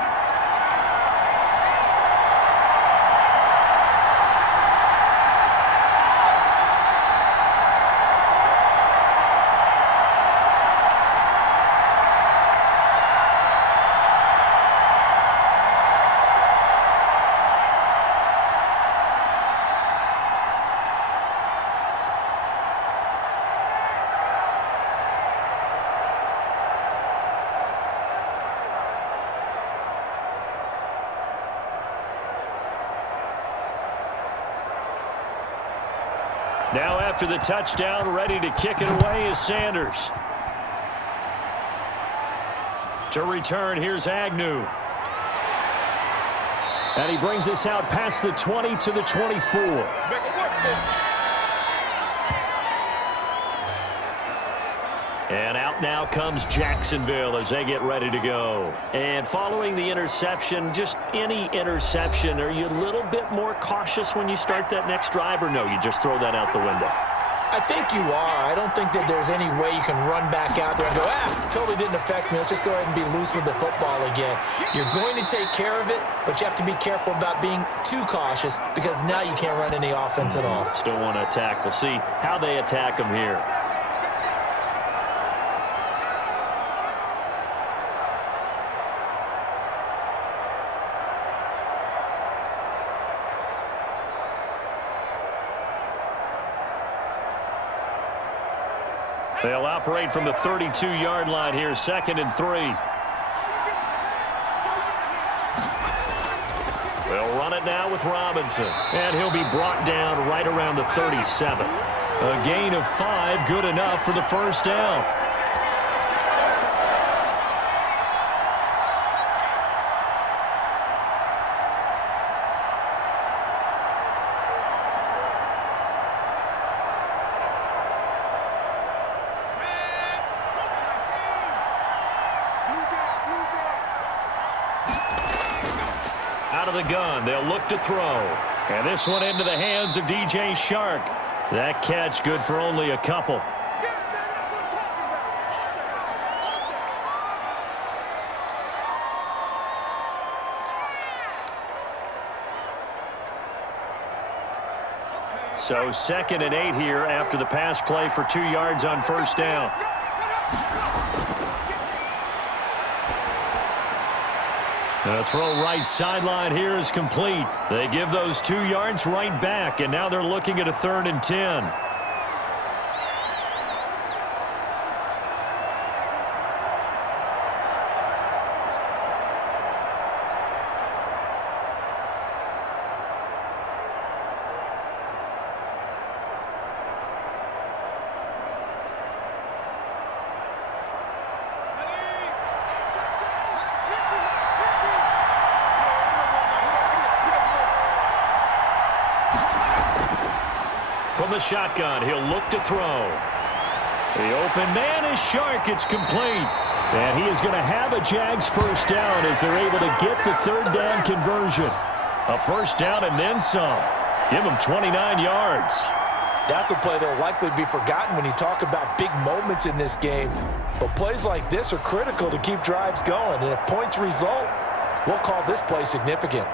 Now after the touchdown, ready to kick it away is Sanders. To return, here's Agnew. And he brings us out past the 20 to the 24. And out now comes Jacksonville as they get ready to go. And following the interception, just any interception, are you a little bit more cautious when you start that next drive, or no, you just throw that out the window? I think you are. I don't think that there's any way you can run back out there and go, totally didn't affect me. Let's just go ahead and be loose with the football again. You're going to take care of it, but you have to be careful about being too cautious because now you can't run any offense at all. Still want to attack. We'll see how they attack them here. They'll operate from the 32-yard line here, 2nd and 3. They'll run it now with Robinson, and he'll be brought down right around the 37. A gain of 5, good enough for the first down. Out of the gun, they'll look to throw. And this one into the hands of DJ Shark. That catch good for only a couple. So 2nd and 8 here after the pass play for 2 yards on first down. The throw right sideline here is complete. They give those 2 yards right back, and now they're looking at a 3rd and 10. From the shotgun, he'll look to throw. The open man is Shark. It's complete. And he is going to have a Jags first down as they're able to get the 3rd down conversion. A first down and then some. Give him 29 yards. That's a play that will likely be forgotten when you talk about big moments in this game. But plays like this are critical to keep drives going. And if points result, we'll call this play significant.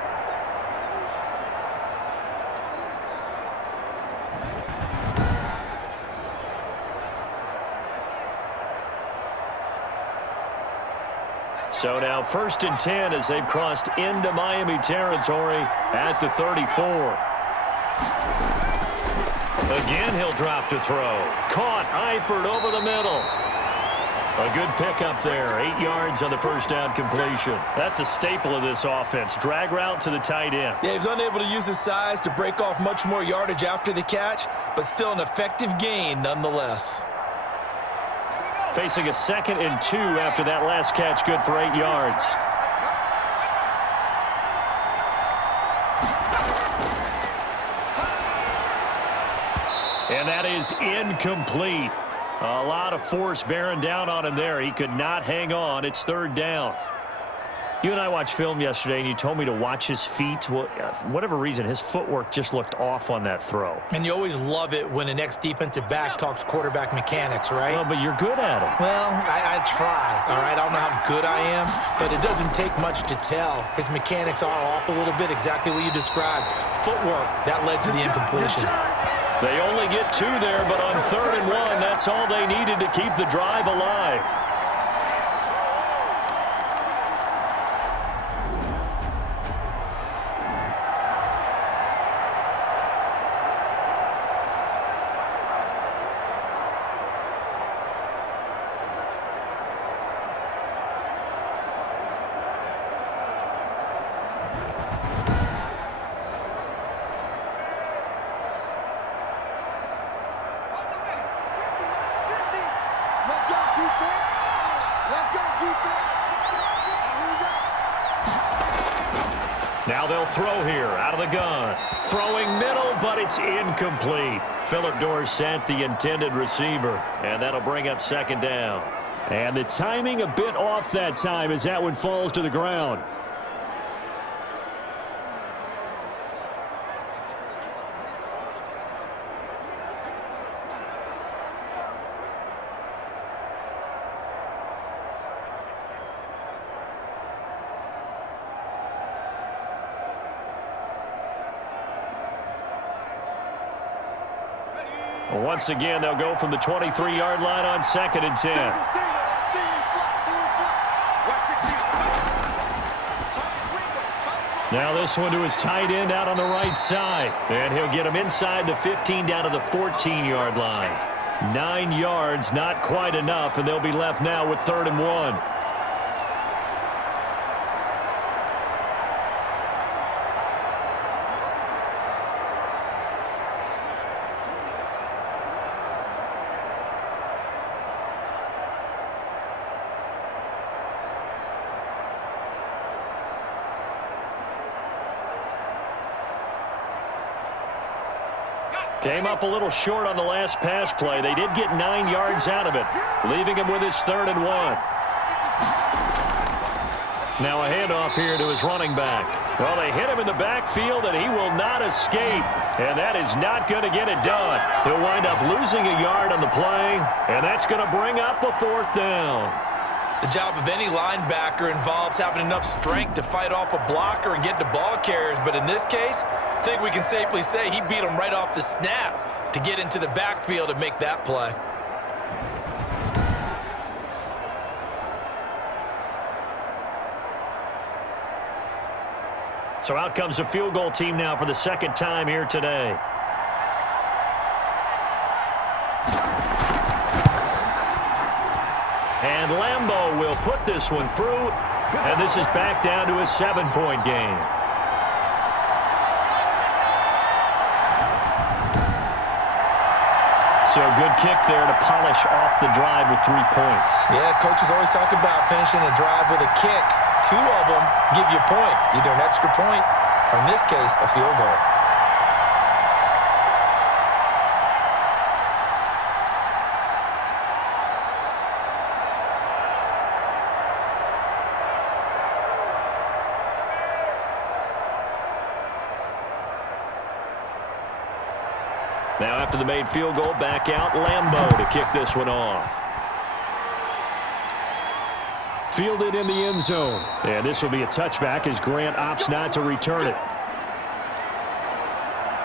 So now 1st and 10 as they've crossed into Miami territory at the 34. Again, he'll drop to throw. Caught, Eifert over the middle. A good pickup there, 8 yards on the first down completion. That's a staple of this offense. Drag route to the tight end. Yeah, he was unable to use his size to break off much more yardage after the catch, but still an effective gain nonetheless. Facing a 2nd and 2 after that last catch, good for 8 yards. And that is incomplete. A lot of force bearing down on him there. He could not hang on. It's 3rd down. You and I watched film yesterday, and you told me to watch his feet. Well, for whatever reason, his footwork just looked off on that throw. And you always love it when an ex-defensive back talks quarterback mechanics, right? Well, but you're good at them. Well, I try, all right? I don't know how good I am, but it doesn't take much to tell. His mechanics are off a little bit, exactly what you described. Footwork, that led to the incompletion. They only get 2 there, but on 3rd and 1, that's all they needed to keep the drive alive. Let's go, defense. Now they'll throw here out of the gun. Throwing middle, but it's incomplete. Phillip Dorsett, the intended receiver. And that'll bring up second down. And the timing a bit off that time as that one falls to the ground. Once again, they'll go from the 23-yard line on 2nd and 10. Now this one to his tight end out on the right side. And he'll get him inside the 15 down to the 14-yard line. 9 yards, not quite enough, and they'll be left now with 3rd and 1. Came up a little short on the last pass play. They did get 9 yards out of it, leaving him with his 3rd and 1. Now a handoff here to his running back. Well, they hit him in the backfield, and he will not escape. And that is not going to get it done. He'll wind up losing a yard on the play, and that's going to bring up a 4th down. The job of any linebacker involves having enough strength to fight off a blocker and get to ball carriers. But in this case, I think we can safely say he beat him right off the snap to get into the backfield and make that play. So out comes a field goal team now for the 2nd time here today. And Lambeau will put this one through, and this is back down to a 7-point game. So a good kick there to polish off the drive with 3 points. Yeah, coaches always talk about finishing a drive with a kick. 2 of them give you points, either an extra point or, in this case, a field goal. Now after the made field goal, back out Lambeau to kick this one off. Fielded in the end zone. And this will be a touchback as Grant opts not to return it.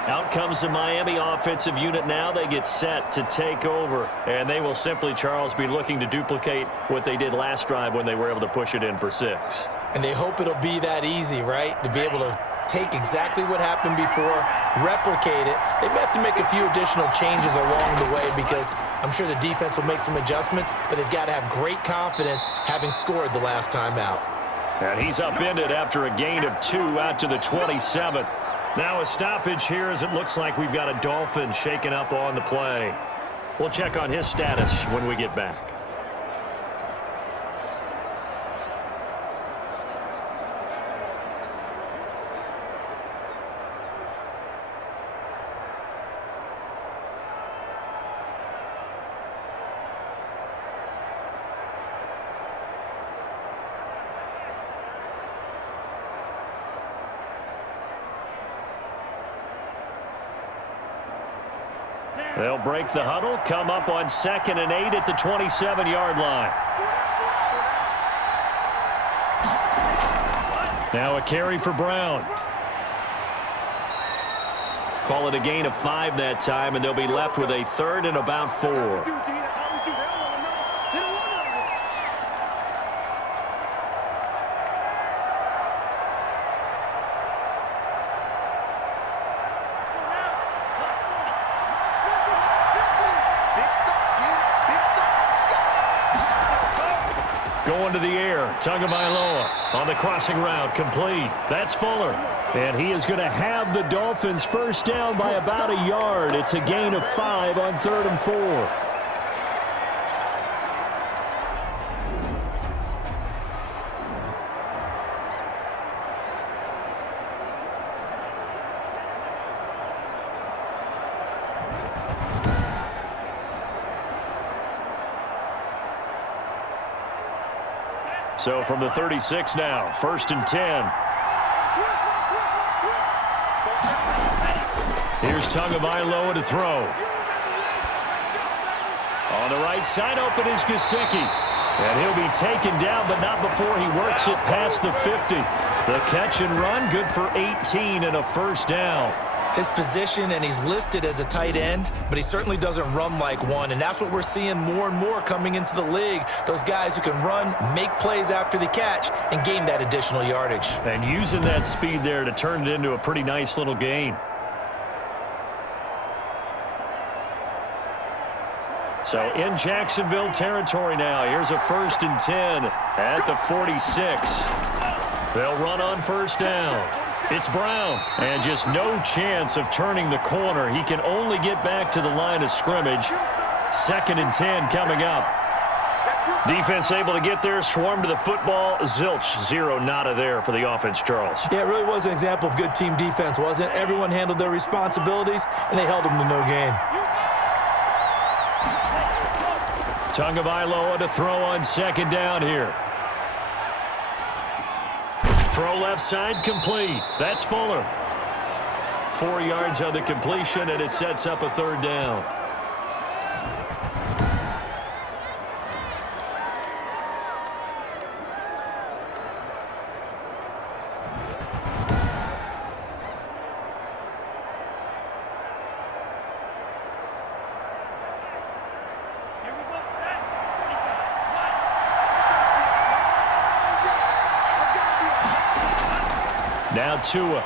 Out comes the Miami offensive unit now. They get set to take over. And they will simply, Charles, be looking to duplicate what they did last drive when they were able to push it in for 6. And they hope it'll be that easy, right? To be able to take exactly what happened before, replicate it. They may have to make a few additional changes along the way because I'm sure the defense will make some adjustments, but they've got to have great confidence having scored the last time out. And he's upended after a gain of 2 out to the 27. Now a stoppage here as it looks like we've got a Dolphin shaken up on the play. We'll check on his status when we get back. They'll break the huddle, come up on 2nd and 8 at the 27-yard line. Now a carry for Brown. Call it a gain of 5 that time, and they'll be left with a 3rd and about 4. Going to the air, Tagovailoa on the crossing route, complete. That's Fuller. And he is going to have the Dolphins first down by about a yard. It's a gain of 5 on 3rd and 4. So from the 36 now, 1st and 10. Here's Tagovailoa to throw. On the right side, open is Gesicki. And he'll be taken down, but not before he works it past the 50. The catch and run, good for 18 and a first down. His position, and he's listed as a tight end, but he certainly doesn't run like one, and that's what we're seeing more and more coming into the league. Those guys who can run, make plays after the catch, and gain that additional yardage. And using that speed there to turn it into a pretty nice little gain. So in Jacksonville territory now. Here's a 1st and 10 at the 46. They'll run on first down. It's Brown, and just no chance of turning the corner. He can only get back to the line of scrimmage. 2nd and 10 coming up. Defense able to get there, swarm to the football. Zilch, zero nada there for the offense, Charles. Yeah, it really was an example of good team defense, wasn't it? Everyone handled their responsibilities, and they held them to no gain. Tagovailoa to throw on 2nd down here. Throw left side, complete. That's Fuller. 4 yards on the completion, and it sets up a 3rd down. Now Tua.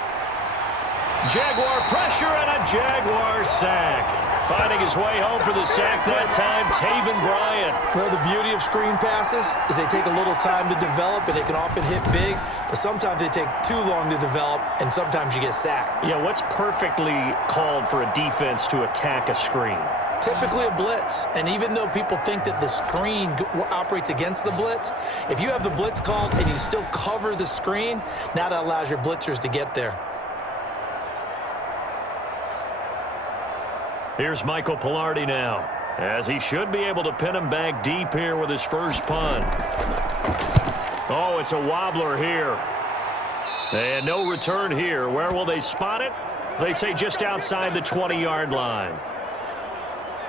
Jaguar pressure and a Jaguar sack. Finding his way home for the sack that time, Taven Bryan. Well, the beauty of screen passes is they take a little time to develop, and they can often hit big, but sometimes they take too long to develop, and sometimes you get sacked. Yeah, what's perfectly called for a defense to attack a screen? Typically a blitz, and even though people think that the screen operates against the blitz, if you have the blitz called and you still cover the screen, now that allows your blitzers to get there. Here's Michael Pilardi now, as he should be able to pin him back deep here with his first punt. Oh, it's a wobbler here. And no return here. Where will they spot it? They say just outside the 20-yard line.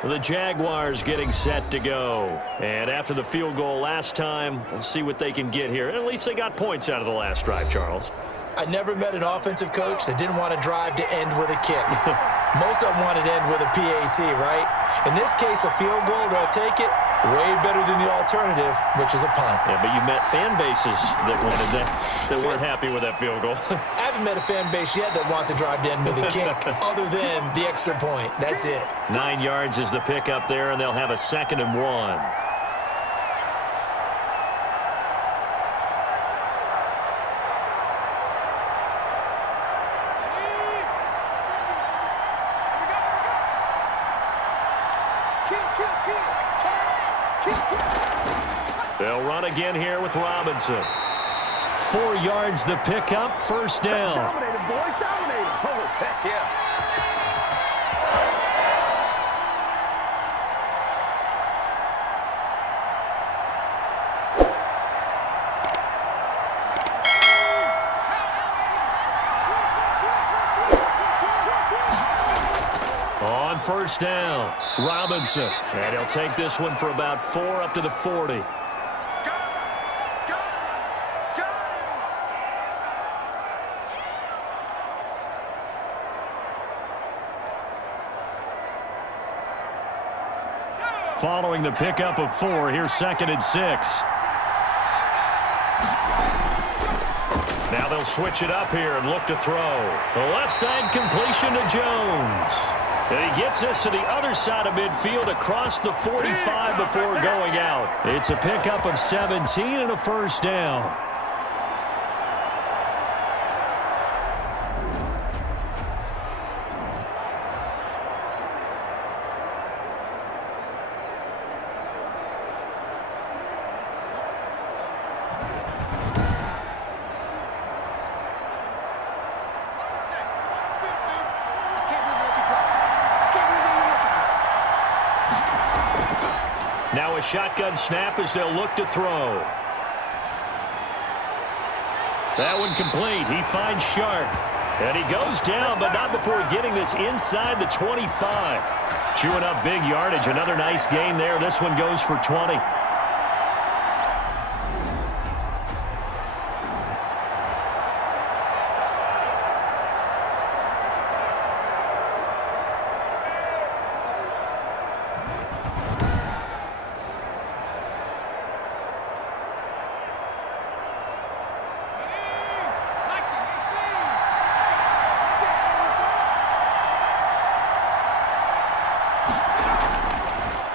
The Jaguars getting set to go. And after the field goal last time, we'll see what they can get here. At least they got points out of the last drive, Charles. I never met an offensive coach that didn't want to drive to end with a kick. Most of them wanted to end with a PAT, right? In this case, a field goal, they'll take it. Way better than the alternative, which is a punt. Yeah, but you met fan bases that wanted that weren't happy with that field goal. I haven't met a fan base yet that wants to drive to end with a kick, other than the extra point. That's it. 9 yards is the pickup there, and they'll have a 2nd and 1. They'll run again here with Robinson. 4 yards the pickup, first down. Dominated, boys, dominated. Oh, heck yeah. On first down, Robinson. And he'll take this one for about 4 up to the 40. Following the pickup of 4, here's 2nd and 6. Now they'll switch it up here and look to throw. The left side completion to Jones. And he gets this to the other side of midfield across the 45 before going out. It's a pickup of 17 and a first down. Now a shotgun snap as they'll look to throw. That one complete. He finds Sharp. And he goes down, but not before getting this inside the 25. Chewing up big yardage. Another nice gain there. This one goes for 20.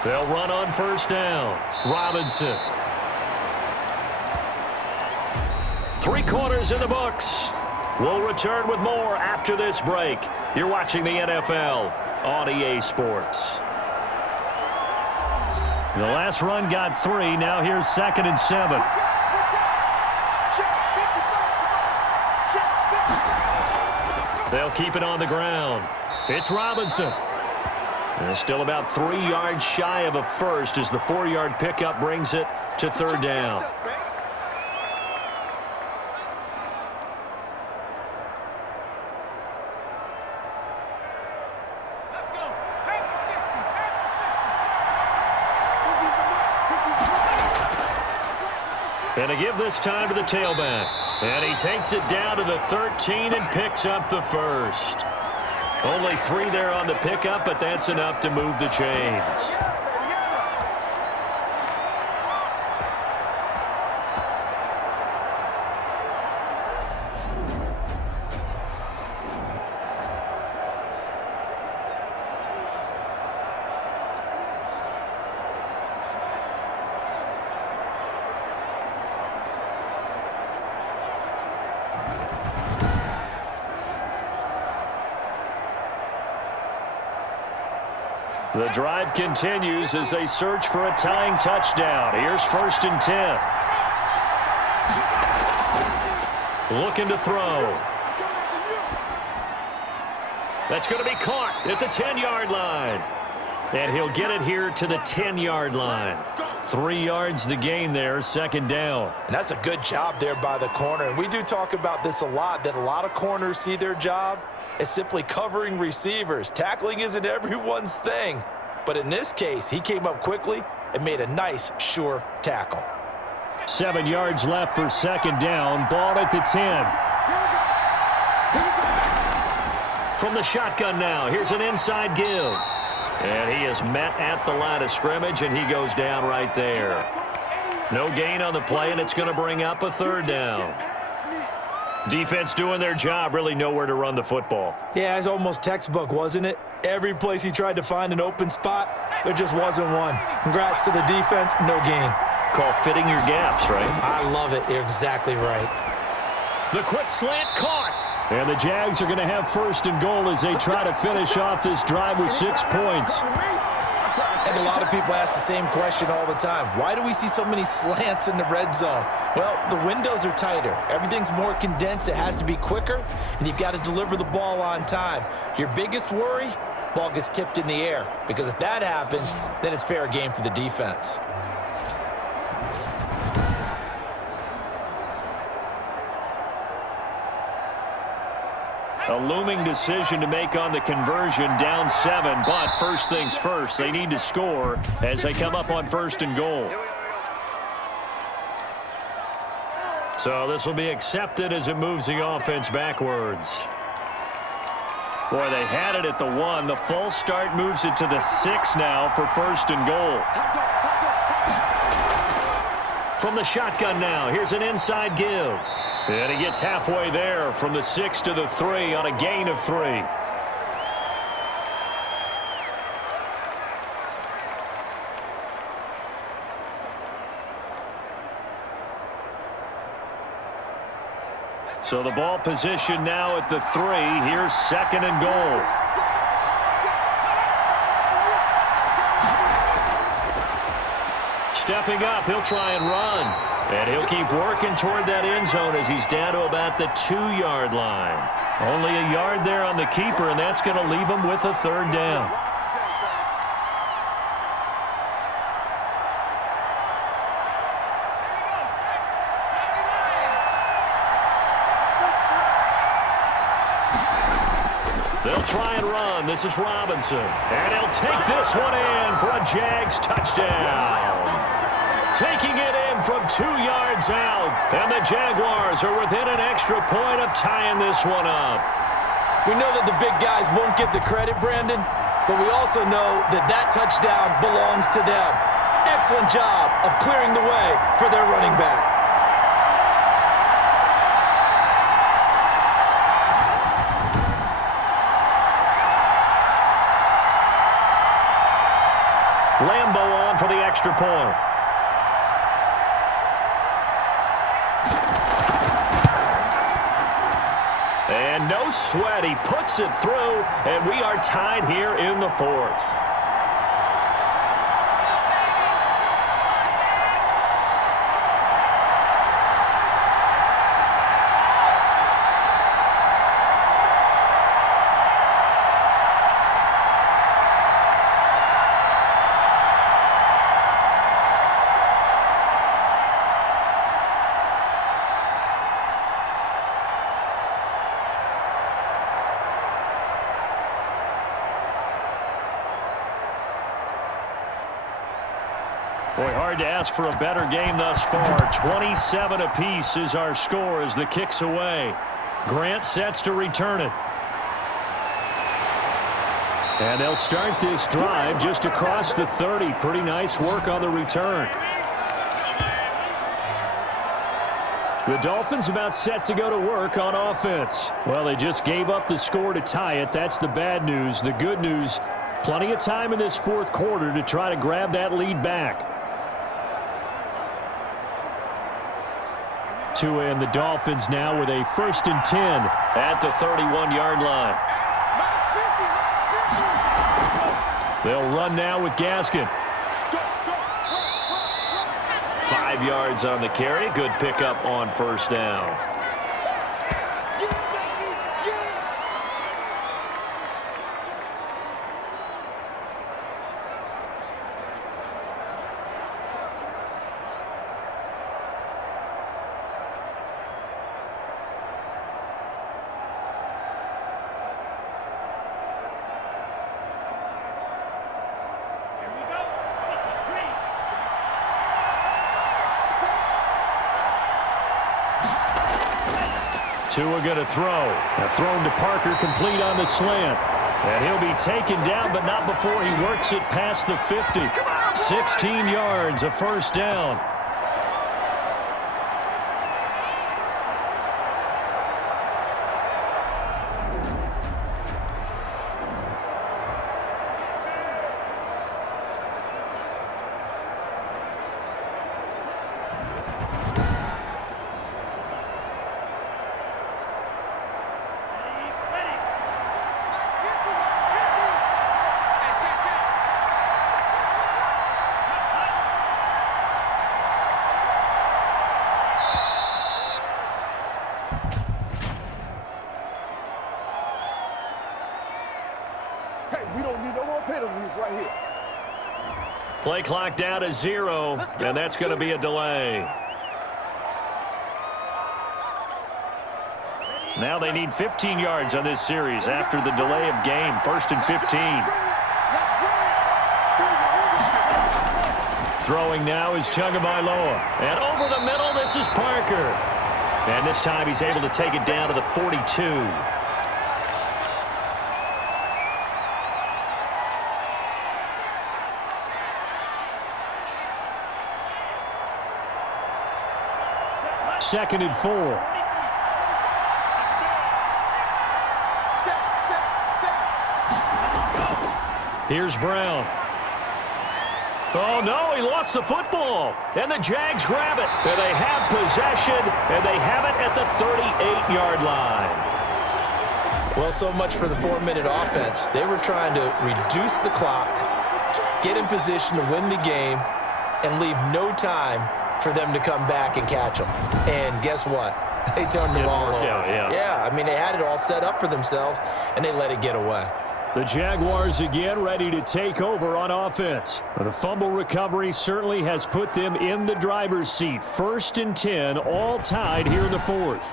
They'll run on first down. Robinson. 3 quarters in the books. We'll return with more after this break. You're watching the NFL on EA Sports. The last run got 3. Now here's 2nd and 7. They'll keep it on the ground. It's Robinson. And still about 3 yards shy of a first as the 4-yard pickup brings it to 3rd down. And to give this time to the tailback. And he takes it down to the 13 and picks up the first. Only 3 there on the pickup, but that's enough to move the chains. The drive continues as they search for a tying touchdown. Here's 1st and 10. Looking to throw. That's going to be caught at the 10-yard line. And he'll get it here to the 10-yard line. 3 yards the gain there, 2nd down. And that's a good job there by the corner. And we do talk about this a lot, that a lot of corners see their job as simply covering receivers. Tackling isn't everyone's thing. But in this case, he came up quickly and made a nice, sure tackle. 7 yards left for 2nd down. Ball at the 10. From the shotgun now, here's an inside give. And he is met at the line of scrimmage, and he goes down right there. No gain on the play, and it's going to bring up a 3rd down. Defense doing their job, really nowhere to run the football. Yeah, it's almost textbook, wasn't it? Every place he tried to find an open spot, there just wasn't one. Congrats to the defense, no gain. Call fitting your gaps, right? I love it. You're exactly right. The quick slant caught. And the Jags are going to have 1st and goal as they try to finish off this drive with 6 points. And a lot of people ask the same question all the time. Why do we see so many slants in the red zone? Well, the windows are tighter. Everything's more condensed. It has to be quicker, and you've got to deliver the ball on time. Your biggest worry? Ball gets tipped in the air, because if that happens, then it's fair game for the defense. A looming decision to make on the conversion, down 7, but first things first, they need to score as they come up on 1st and goal. So this will be accepted as it moves the offense backwards. Boy, they had it at the 1. The false start moves it to the 6 now for 1st and goal. From the shotgun now, here's an inside give. And he gets halfway there from the 6 to the 3 on a gain of 3. So the ball position now at the 3. Here's 2nd and goal. Stepping up, he'll try and run. And he'll keep working toward that end zone as he's down to about the 2-yard line. Only a yard there on the keeper, and that's going to leave him with a 3rd down. They'll try and run. This is Robinson. And he'll take this one in for a Jags touchdown. Taking it in from 2 yards out. And the Jaguars are within an extra point of tying this one up. We know that the big guys won't get the credit, Brandon, but we also know that that touchdown belongs to them. Excellent job of clearing the way for their running back. Lambo on for the extra point. And no sweat, he puts it through, and we are tied here in the 4th. Boy, hard to ask for a better game thus far. 27 apiece is our score as the kick's away. Grant sets to return it. And they'll start this drive just across the 30. Pretty nice work on the return. The Dolphins about set to go to work on offense. Well, they just gave up the score to tie it. That's the bad news. The good news, plenty of time in this 4th quarter to try to grab that lead back. Tua and the Dolphins now with a 1st and 10 at the 31-yard line. They'll run now with Gaskin. 5 yards on the carry. Good pickup on 1st down. Tua going to throw. Thrown to Parker, complete on the slant. And he'll be taken down, but not before he works it past the 50. 16 yards, a 1st down. Play clock down to 0, and that's going to be a delay. Now they need 15 yards on this series after the delay of game. 1st and 15. Throwing now is Tagovailoa. And over the middle, this is Parker. And this time he's able to take it down to the 42. Second and 4. Here's Brown. Oh, no, he lost the football. And the Jags grab it. And they have possession, and they have it at the 38-yard line. Well, so much for the 4-minute offense. They were trying to reduce the clock, get in position to win the game, and leave no time for them to come back and catch them. And guess what? They turned the ball over. Yeah, I mean, they had it all set up for themselves, and they let it get away. The Jaguars again ready to take over on offense. The fumble recovery certainly has put them in the driver's seat. 1st and 10, all tied here in the 4th.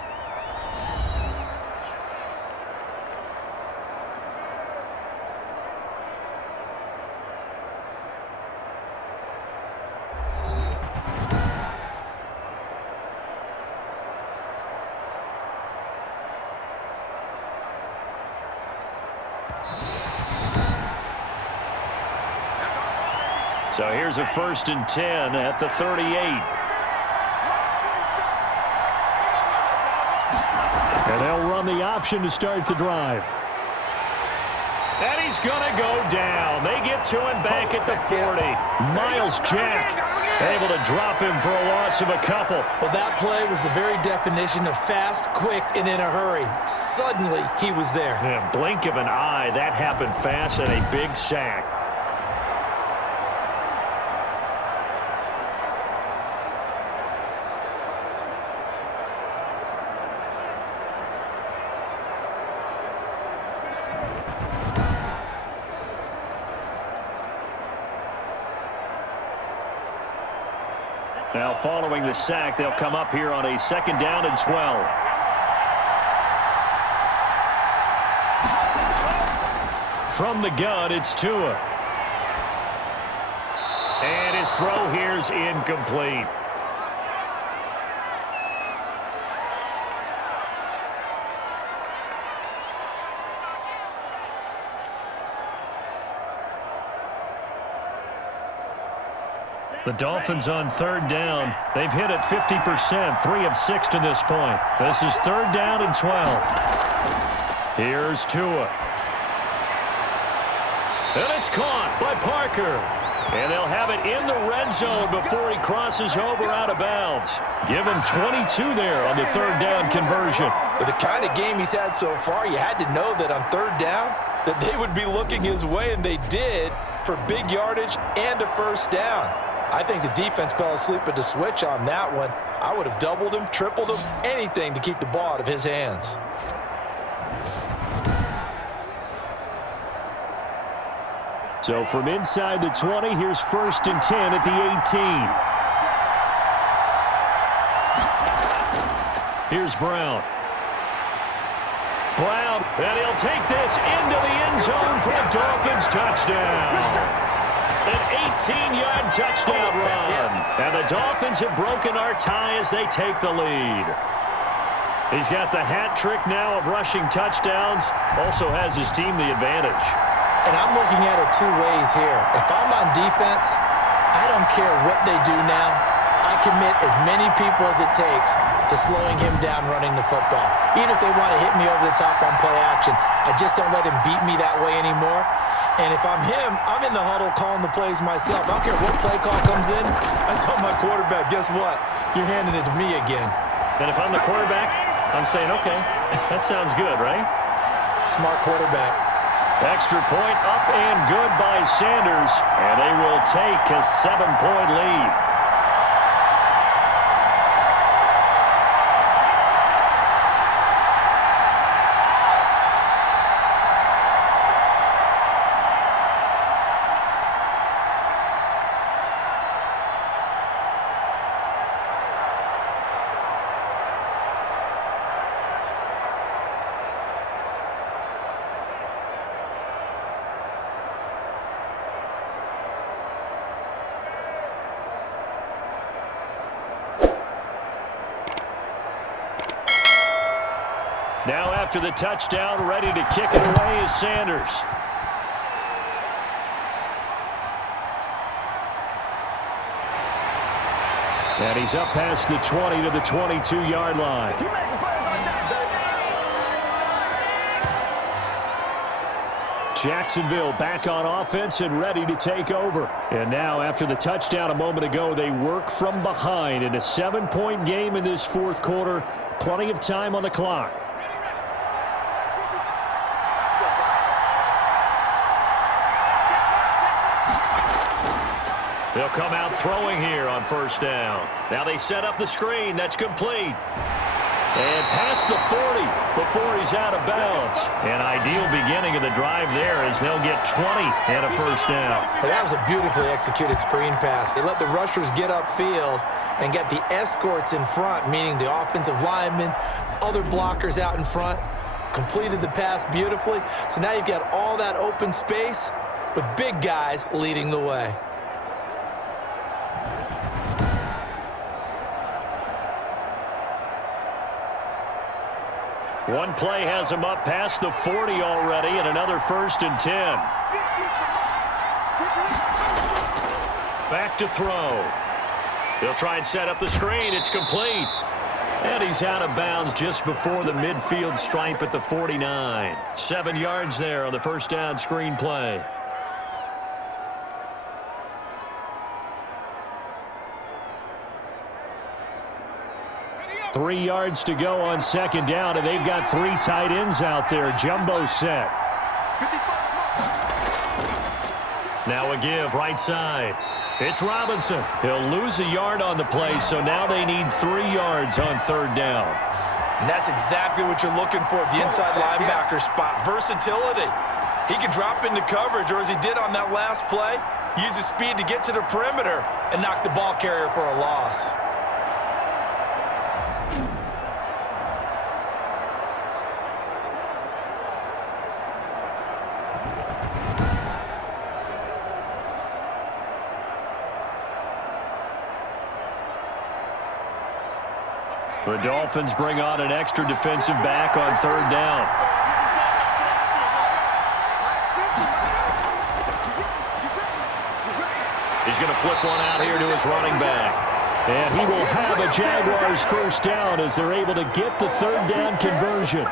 So here's a 1st and 10 at the 38. And they'll run the option to start the drive. And he's going to go down. They get to him back at the 40. Miles Jack able to drop him for a loss of a couple. Well, that play was the very definition of fast, quick, and in a hurry. Suddenly, he was there. Yeah, blink of an eye. That happened fast and a big sack. Now, following the sack, they'll come up here on a 2nd down and 12. From the gun, it's Tua. And his throw here's incomplete. The Dolphins on 3rd down. They've hit it 50%, 3 of 6 to this point. This is 3rd down and 12. Here's Tua. And it's caught by Parker. And they'll have it in the red zone before he crosses over out of bounds. Give him 22 there on the 3rd down conversion. With the kind of game he's had so far, you had to know that on 3rd down that they would be looking his way, and they did, for big yardage and a 1st down. I think the defense fell asleep at the switch on that one. I would have doubled him, tripled him, anything to keep the ball out of his hands. So from inside the 20, here's 1st and 10 at the 18. Here's Brown. Brown, and he'll take this into the end zone for a Dolphins touchdown. An 18-yard touchdown run. And the Dolphins have broken our tie as they take the lead. He's got the hat trick now of rushing touchdowns. Also has his team the advantage. And I'm looking at it 2 ways here. If I'm on defense, I don't care what they do now. I commit as many people as it takes to slowing him down running the football. Even if they want to hit me over the top on play action, I just don't let him beat me that way anymore. And if I'm him, I'm in the huddle calling the plays myself. I don't care what play call comes in. I tell my quarterback, guess what? You're handing it to me again. And if I'm the quarterback, I'm saying, okay, that sounds good, right? Smart quarterback. Extra point up and good by Sanders. And they will take a 7-point lead. Now after the touchdown, ready to kick it away is Sanders. And he's up past the 20 to the 22-yard line. Jacksonville back on offense and ready to take over. And now after the touchdown a moment ago, they work from behind in a 7-point game in this 4th quarter. Plenty of time on the clock. They'll come out throwing here on 1st down. Now they set up the screen. That's complete. And past the 40 before he's out of bounds. An ideal beginning of the drive there as they'll get 20 and a 1st down. And that was a beautifully executed screen pass. They let the rushers get upfield and get the escorts in front, meaning the offensive linemen, other blockers out in front. Completed the pass beautifully. So now you've got all that open space with big guys leading the way. One play has him up past the 40 already, and another 1st and 10. Back to throw. He'll try and set up the screen. It's complete. And he's out of bounds just before the midfield stripe at the 49. 7 yards there on the first down screen play. Three yards to go on second down, and they've got 3 tight ends out there. Jumbo set. Now a give right side. It's Robinson. He'll lose a yard on the play, so now they need 3 yards on third down. And that's exactly what you're looking for at the inside linebacker spot. Versatility. He can drop into coverage, or as he did on that last play, use his speed to get to the perimeter and knock the ball carrier for a loss. The Dolphins bring on an extra defensive back on third down. He's going to flip one out here to his running back. And he will have a Jaguars first down as they're able to get the third down conversion.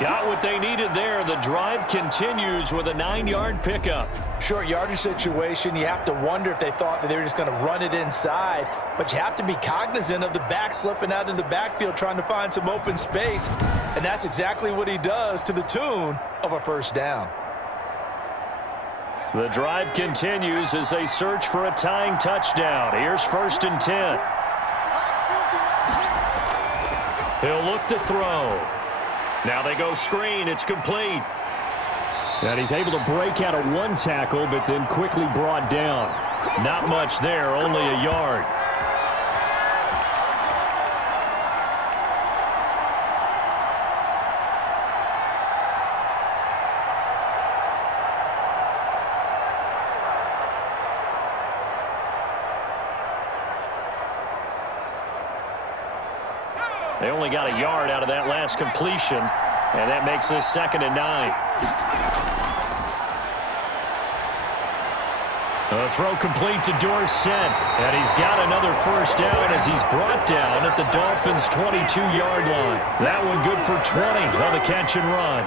Got what they needed there. The drive continues with a 9-yard pickup. Short yardage situation, you have to wonder if they thought that they were just going to run it inside. But you have to be cognizant of the back slipping out of the backfield trying to find some open space. And that's exactly what he does to the tune of a first down. The drive continues as they search for a tying touchdown. Here's 1st and 10. He'll look to throw. Now they go screen. It's complete. And he's able to break out of 1 tackle, but then quickly brought down. Not much there, only a yard. They only got a yard out of that last completion, and that makes this 2nd and 9. A throw complete to Dorsett, and he's got another first down as he's brought down at the Dolphins' 22-yard line. That one good for 20 on the catch and run.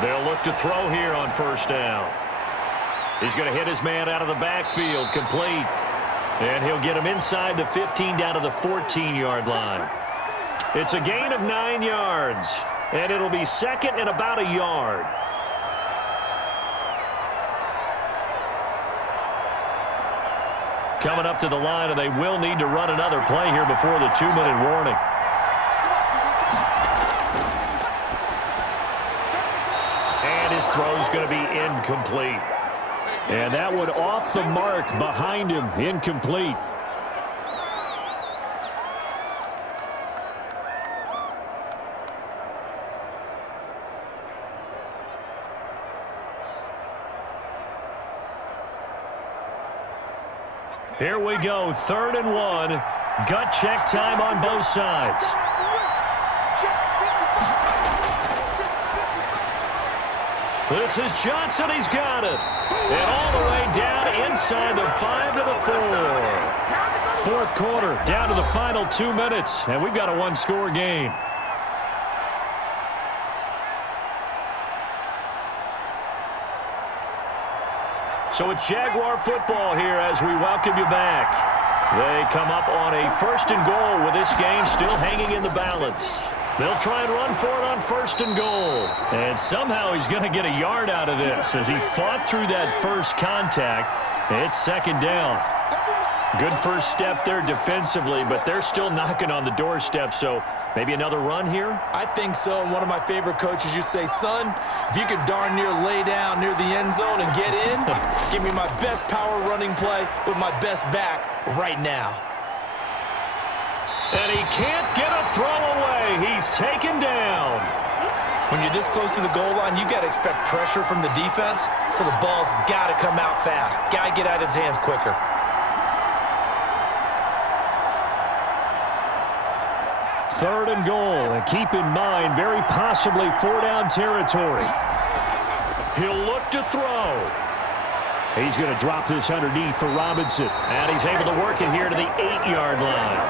They'll look to throw here on first down. He's going to hit his man out of the backfield, complete. And he'll get him inside the 15 down to the 14-yard line. It's a gain of 9 yards, and it'll be 2nd and about a yard. Coming up to the line, and they will need to run another play here before the 2-minute warning. His throw's going to be incomplete. And that one off the mark behind him, incomplete. Here we go, 3rd and 1. Gut check time on both sides. This is Johnson. He's got it. And all the way down inside the 5 to the 4. 4th quarter, down to the final 2 minutes. And we've got a 1-score game. So it's Jaguar football here as we welcome you back. They come up on a 1st and goal with this game still hanging in the balance. They'll try and run for it on 1st and goal. And somehow he's going to get a yard out of this as he fought through that first contact. It's 2nd down. Good first step there defensively, but they're still knocking on the doorstep, so maybe another run here? I think so. And one of my favorite coaches used to say, son, if you can darn near lay down near the end zone and get in, give me my best power running play with my best back right now. And he can't get a throw away. He's taken down. When you're this close to the goal line, you got to expect pressure from the defense, so the ball's got to come out fast. Got to get out of his hands quicker. Third and goal, and keep in mind, very possibly 4-down territory. He'll look to throw. He's going to drop this underneath for Robinson, and he's able to work it here to the 8-yard line.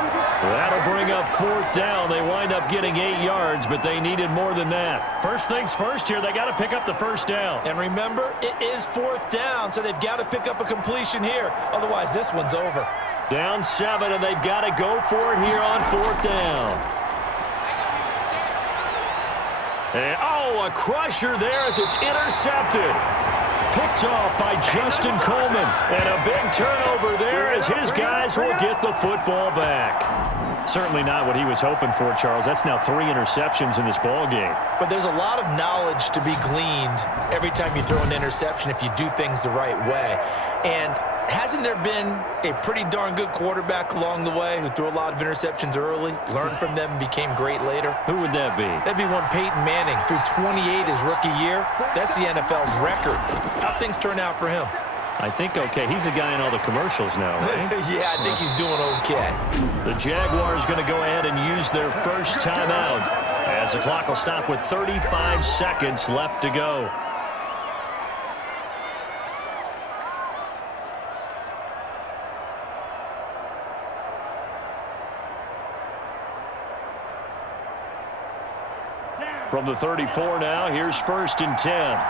That'll bring up 4th down. They wind up getting 8 yards, but they needed more than that. First things first here, they got to pick up the first down. And remember, it is 4th down, so they've got to pick up a completion here. Otherwise, this one's over. Down 7, and they've got to go for it here on 4th down. And, a crusher there as it's intercepted. Picked off by Justin Coleman. And a big turnover there as his guys will get the football back. Certainly not what he was hoping for, Charles. That's now 3 interceptions in this ball game. But there's a lot of knowledge to be gleaned every time you throw an interception if you do things the right way. And hasn't there been a pretty darn good quarterback along the way who threw a lot of interceptions early, learned from them, and became great later? Who would that be? That'd be one Peyton Manning. Threw 28 his rookie year. That's the NFL record. How'd things turn out for him? I think okay. He's a guy in all the commercials now, right? Yeah, I think he's doing okay. The Jaguars going to go ahead and use their first timeout as the clock will stop with 35 seconds left to go. From the 34 now, here's 1st and 10.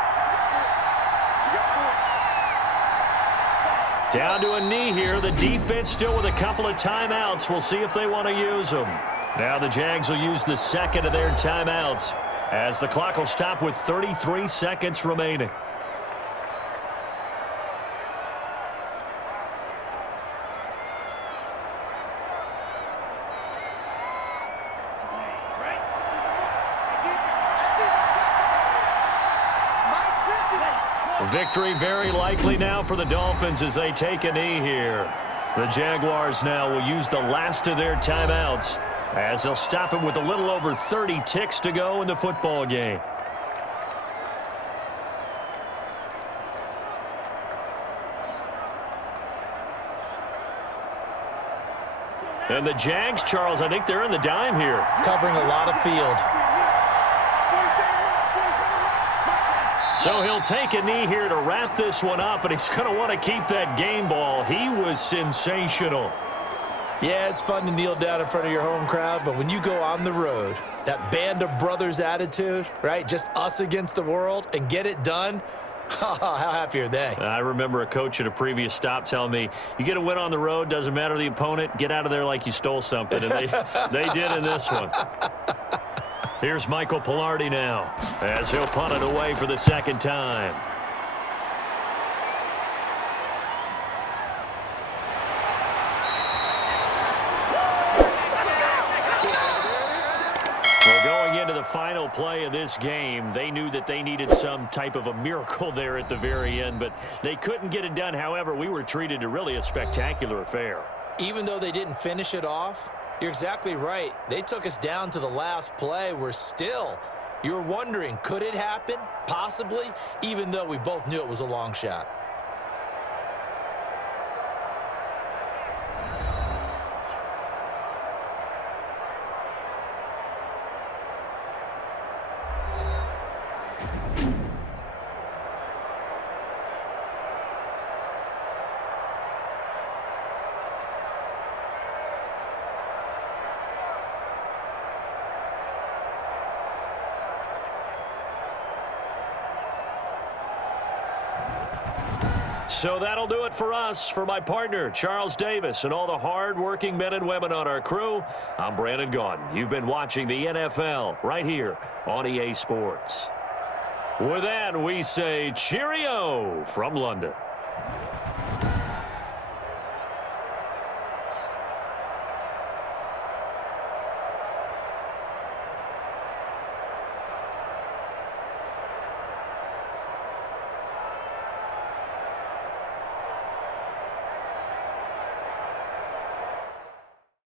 Down to a knee here. The defense still with a couple of timeouts. We'll see if they want to use them. Now the Jags will use the second of their timeouts as the clock will stop with 33 seconds remaining. Victory very likely now for the Dolphins as they take a knee here. The Jaguars now will use the last of their timeouts as they'll stop it with a little over 30 ticks to go in the football game. And the Jags, Charles, I think they're in the dime here. Covering a lot of field. So he'll take a knee here to wrap this one up, and he's going to want to keep that game ball. He was sensational. Yeah, it's fun to kneel down in front of your home crowd, but when you go on the road, that band of brothers attitude, right, just us against the world, and get it done, how happy are they? I remember a coach at a previous stop telling me, you get a win on the road, doesn't matter the opponent, get out of there like you stole something, and they did in this one. Here's Michael Pilardi now as he'll punt it away for the second time. Well, going into the final play of this game, they knew that they needed some type of a miracle there at the very end, but they couldn't get it done. However, we were treated to really a spectacular affair. Even though they didn't finish it off, you're exactly right. They took us down to the last play. You were wondering, could it happen? Possibly, even though we both knew it was a long shot. So that'll do it for us. For my partner, Charles Davis, and all the hard-working men and women on our crew, I'm Brandon Gaudin. You've been watching the NFL right here on EA Sports. With that, we say cheerio from London.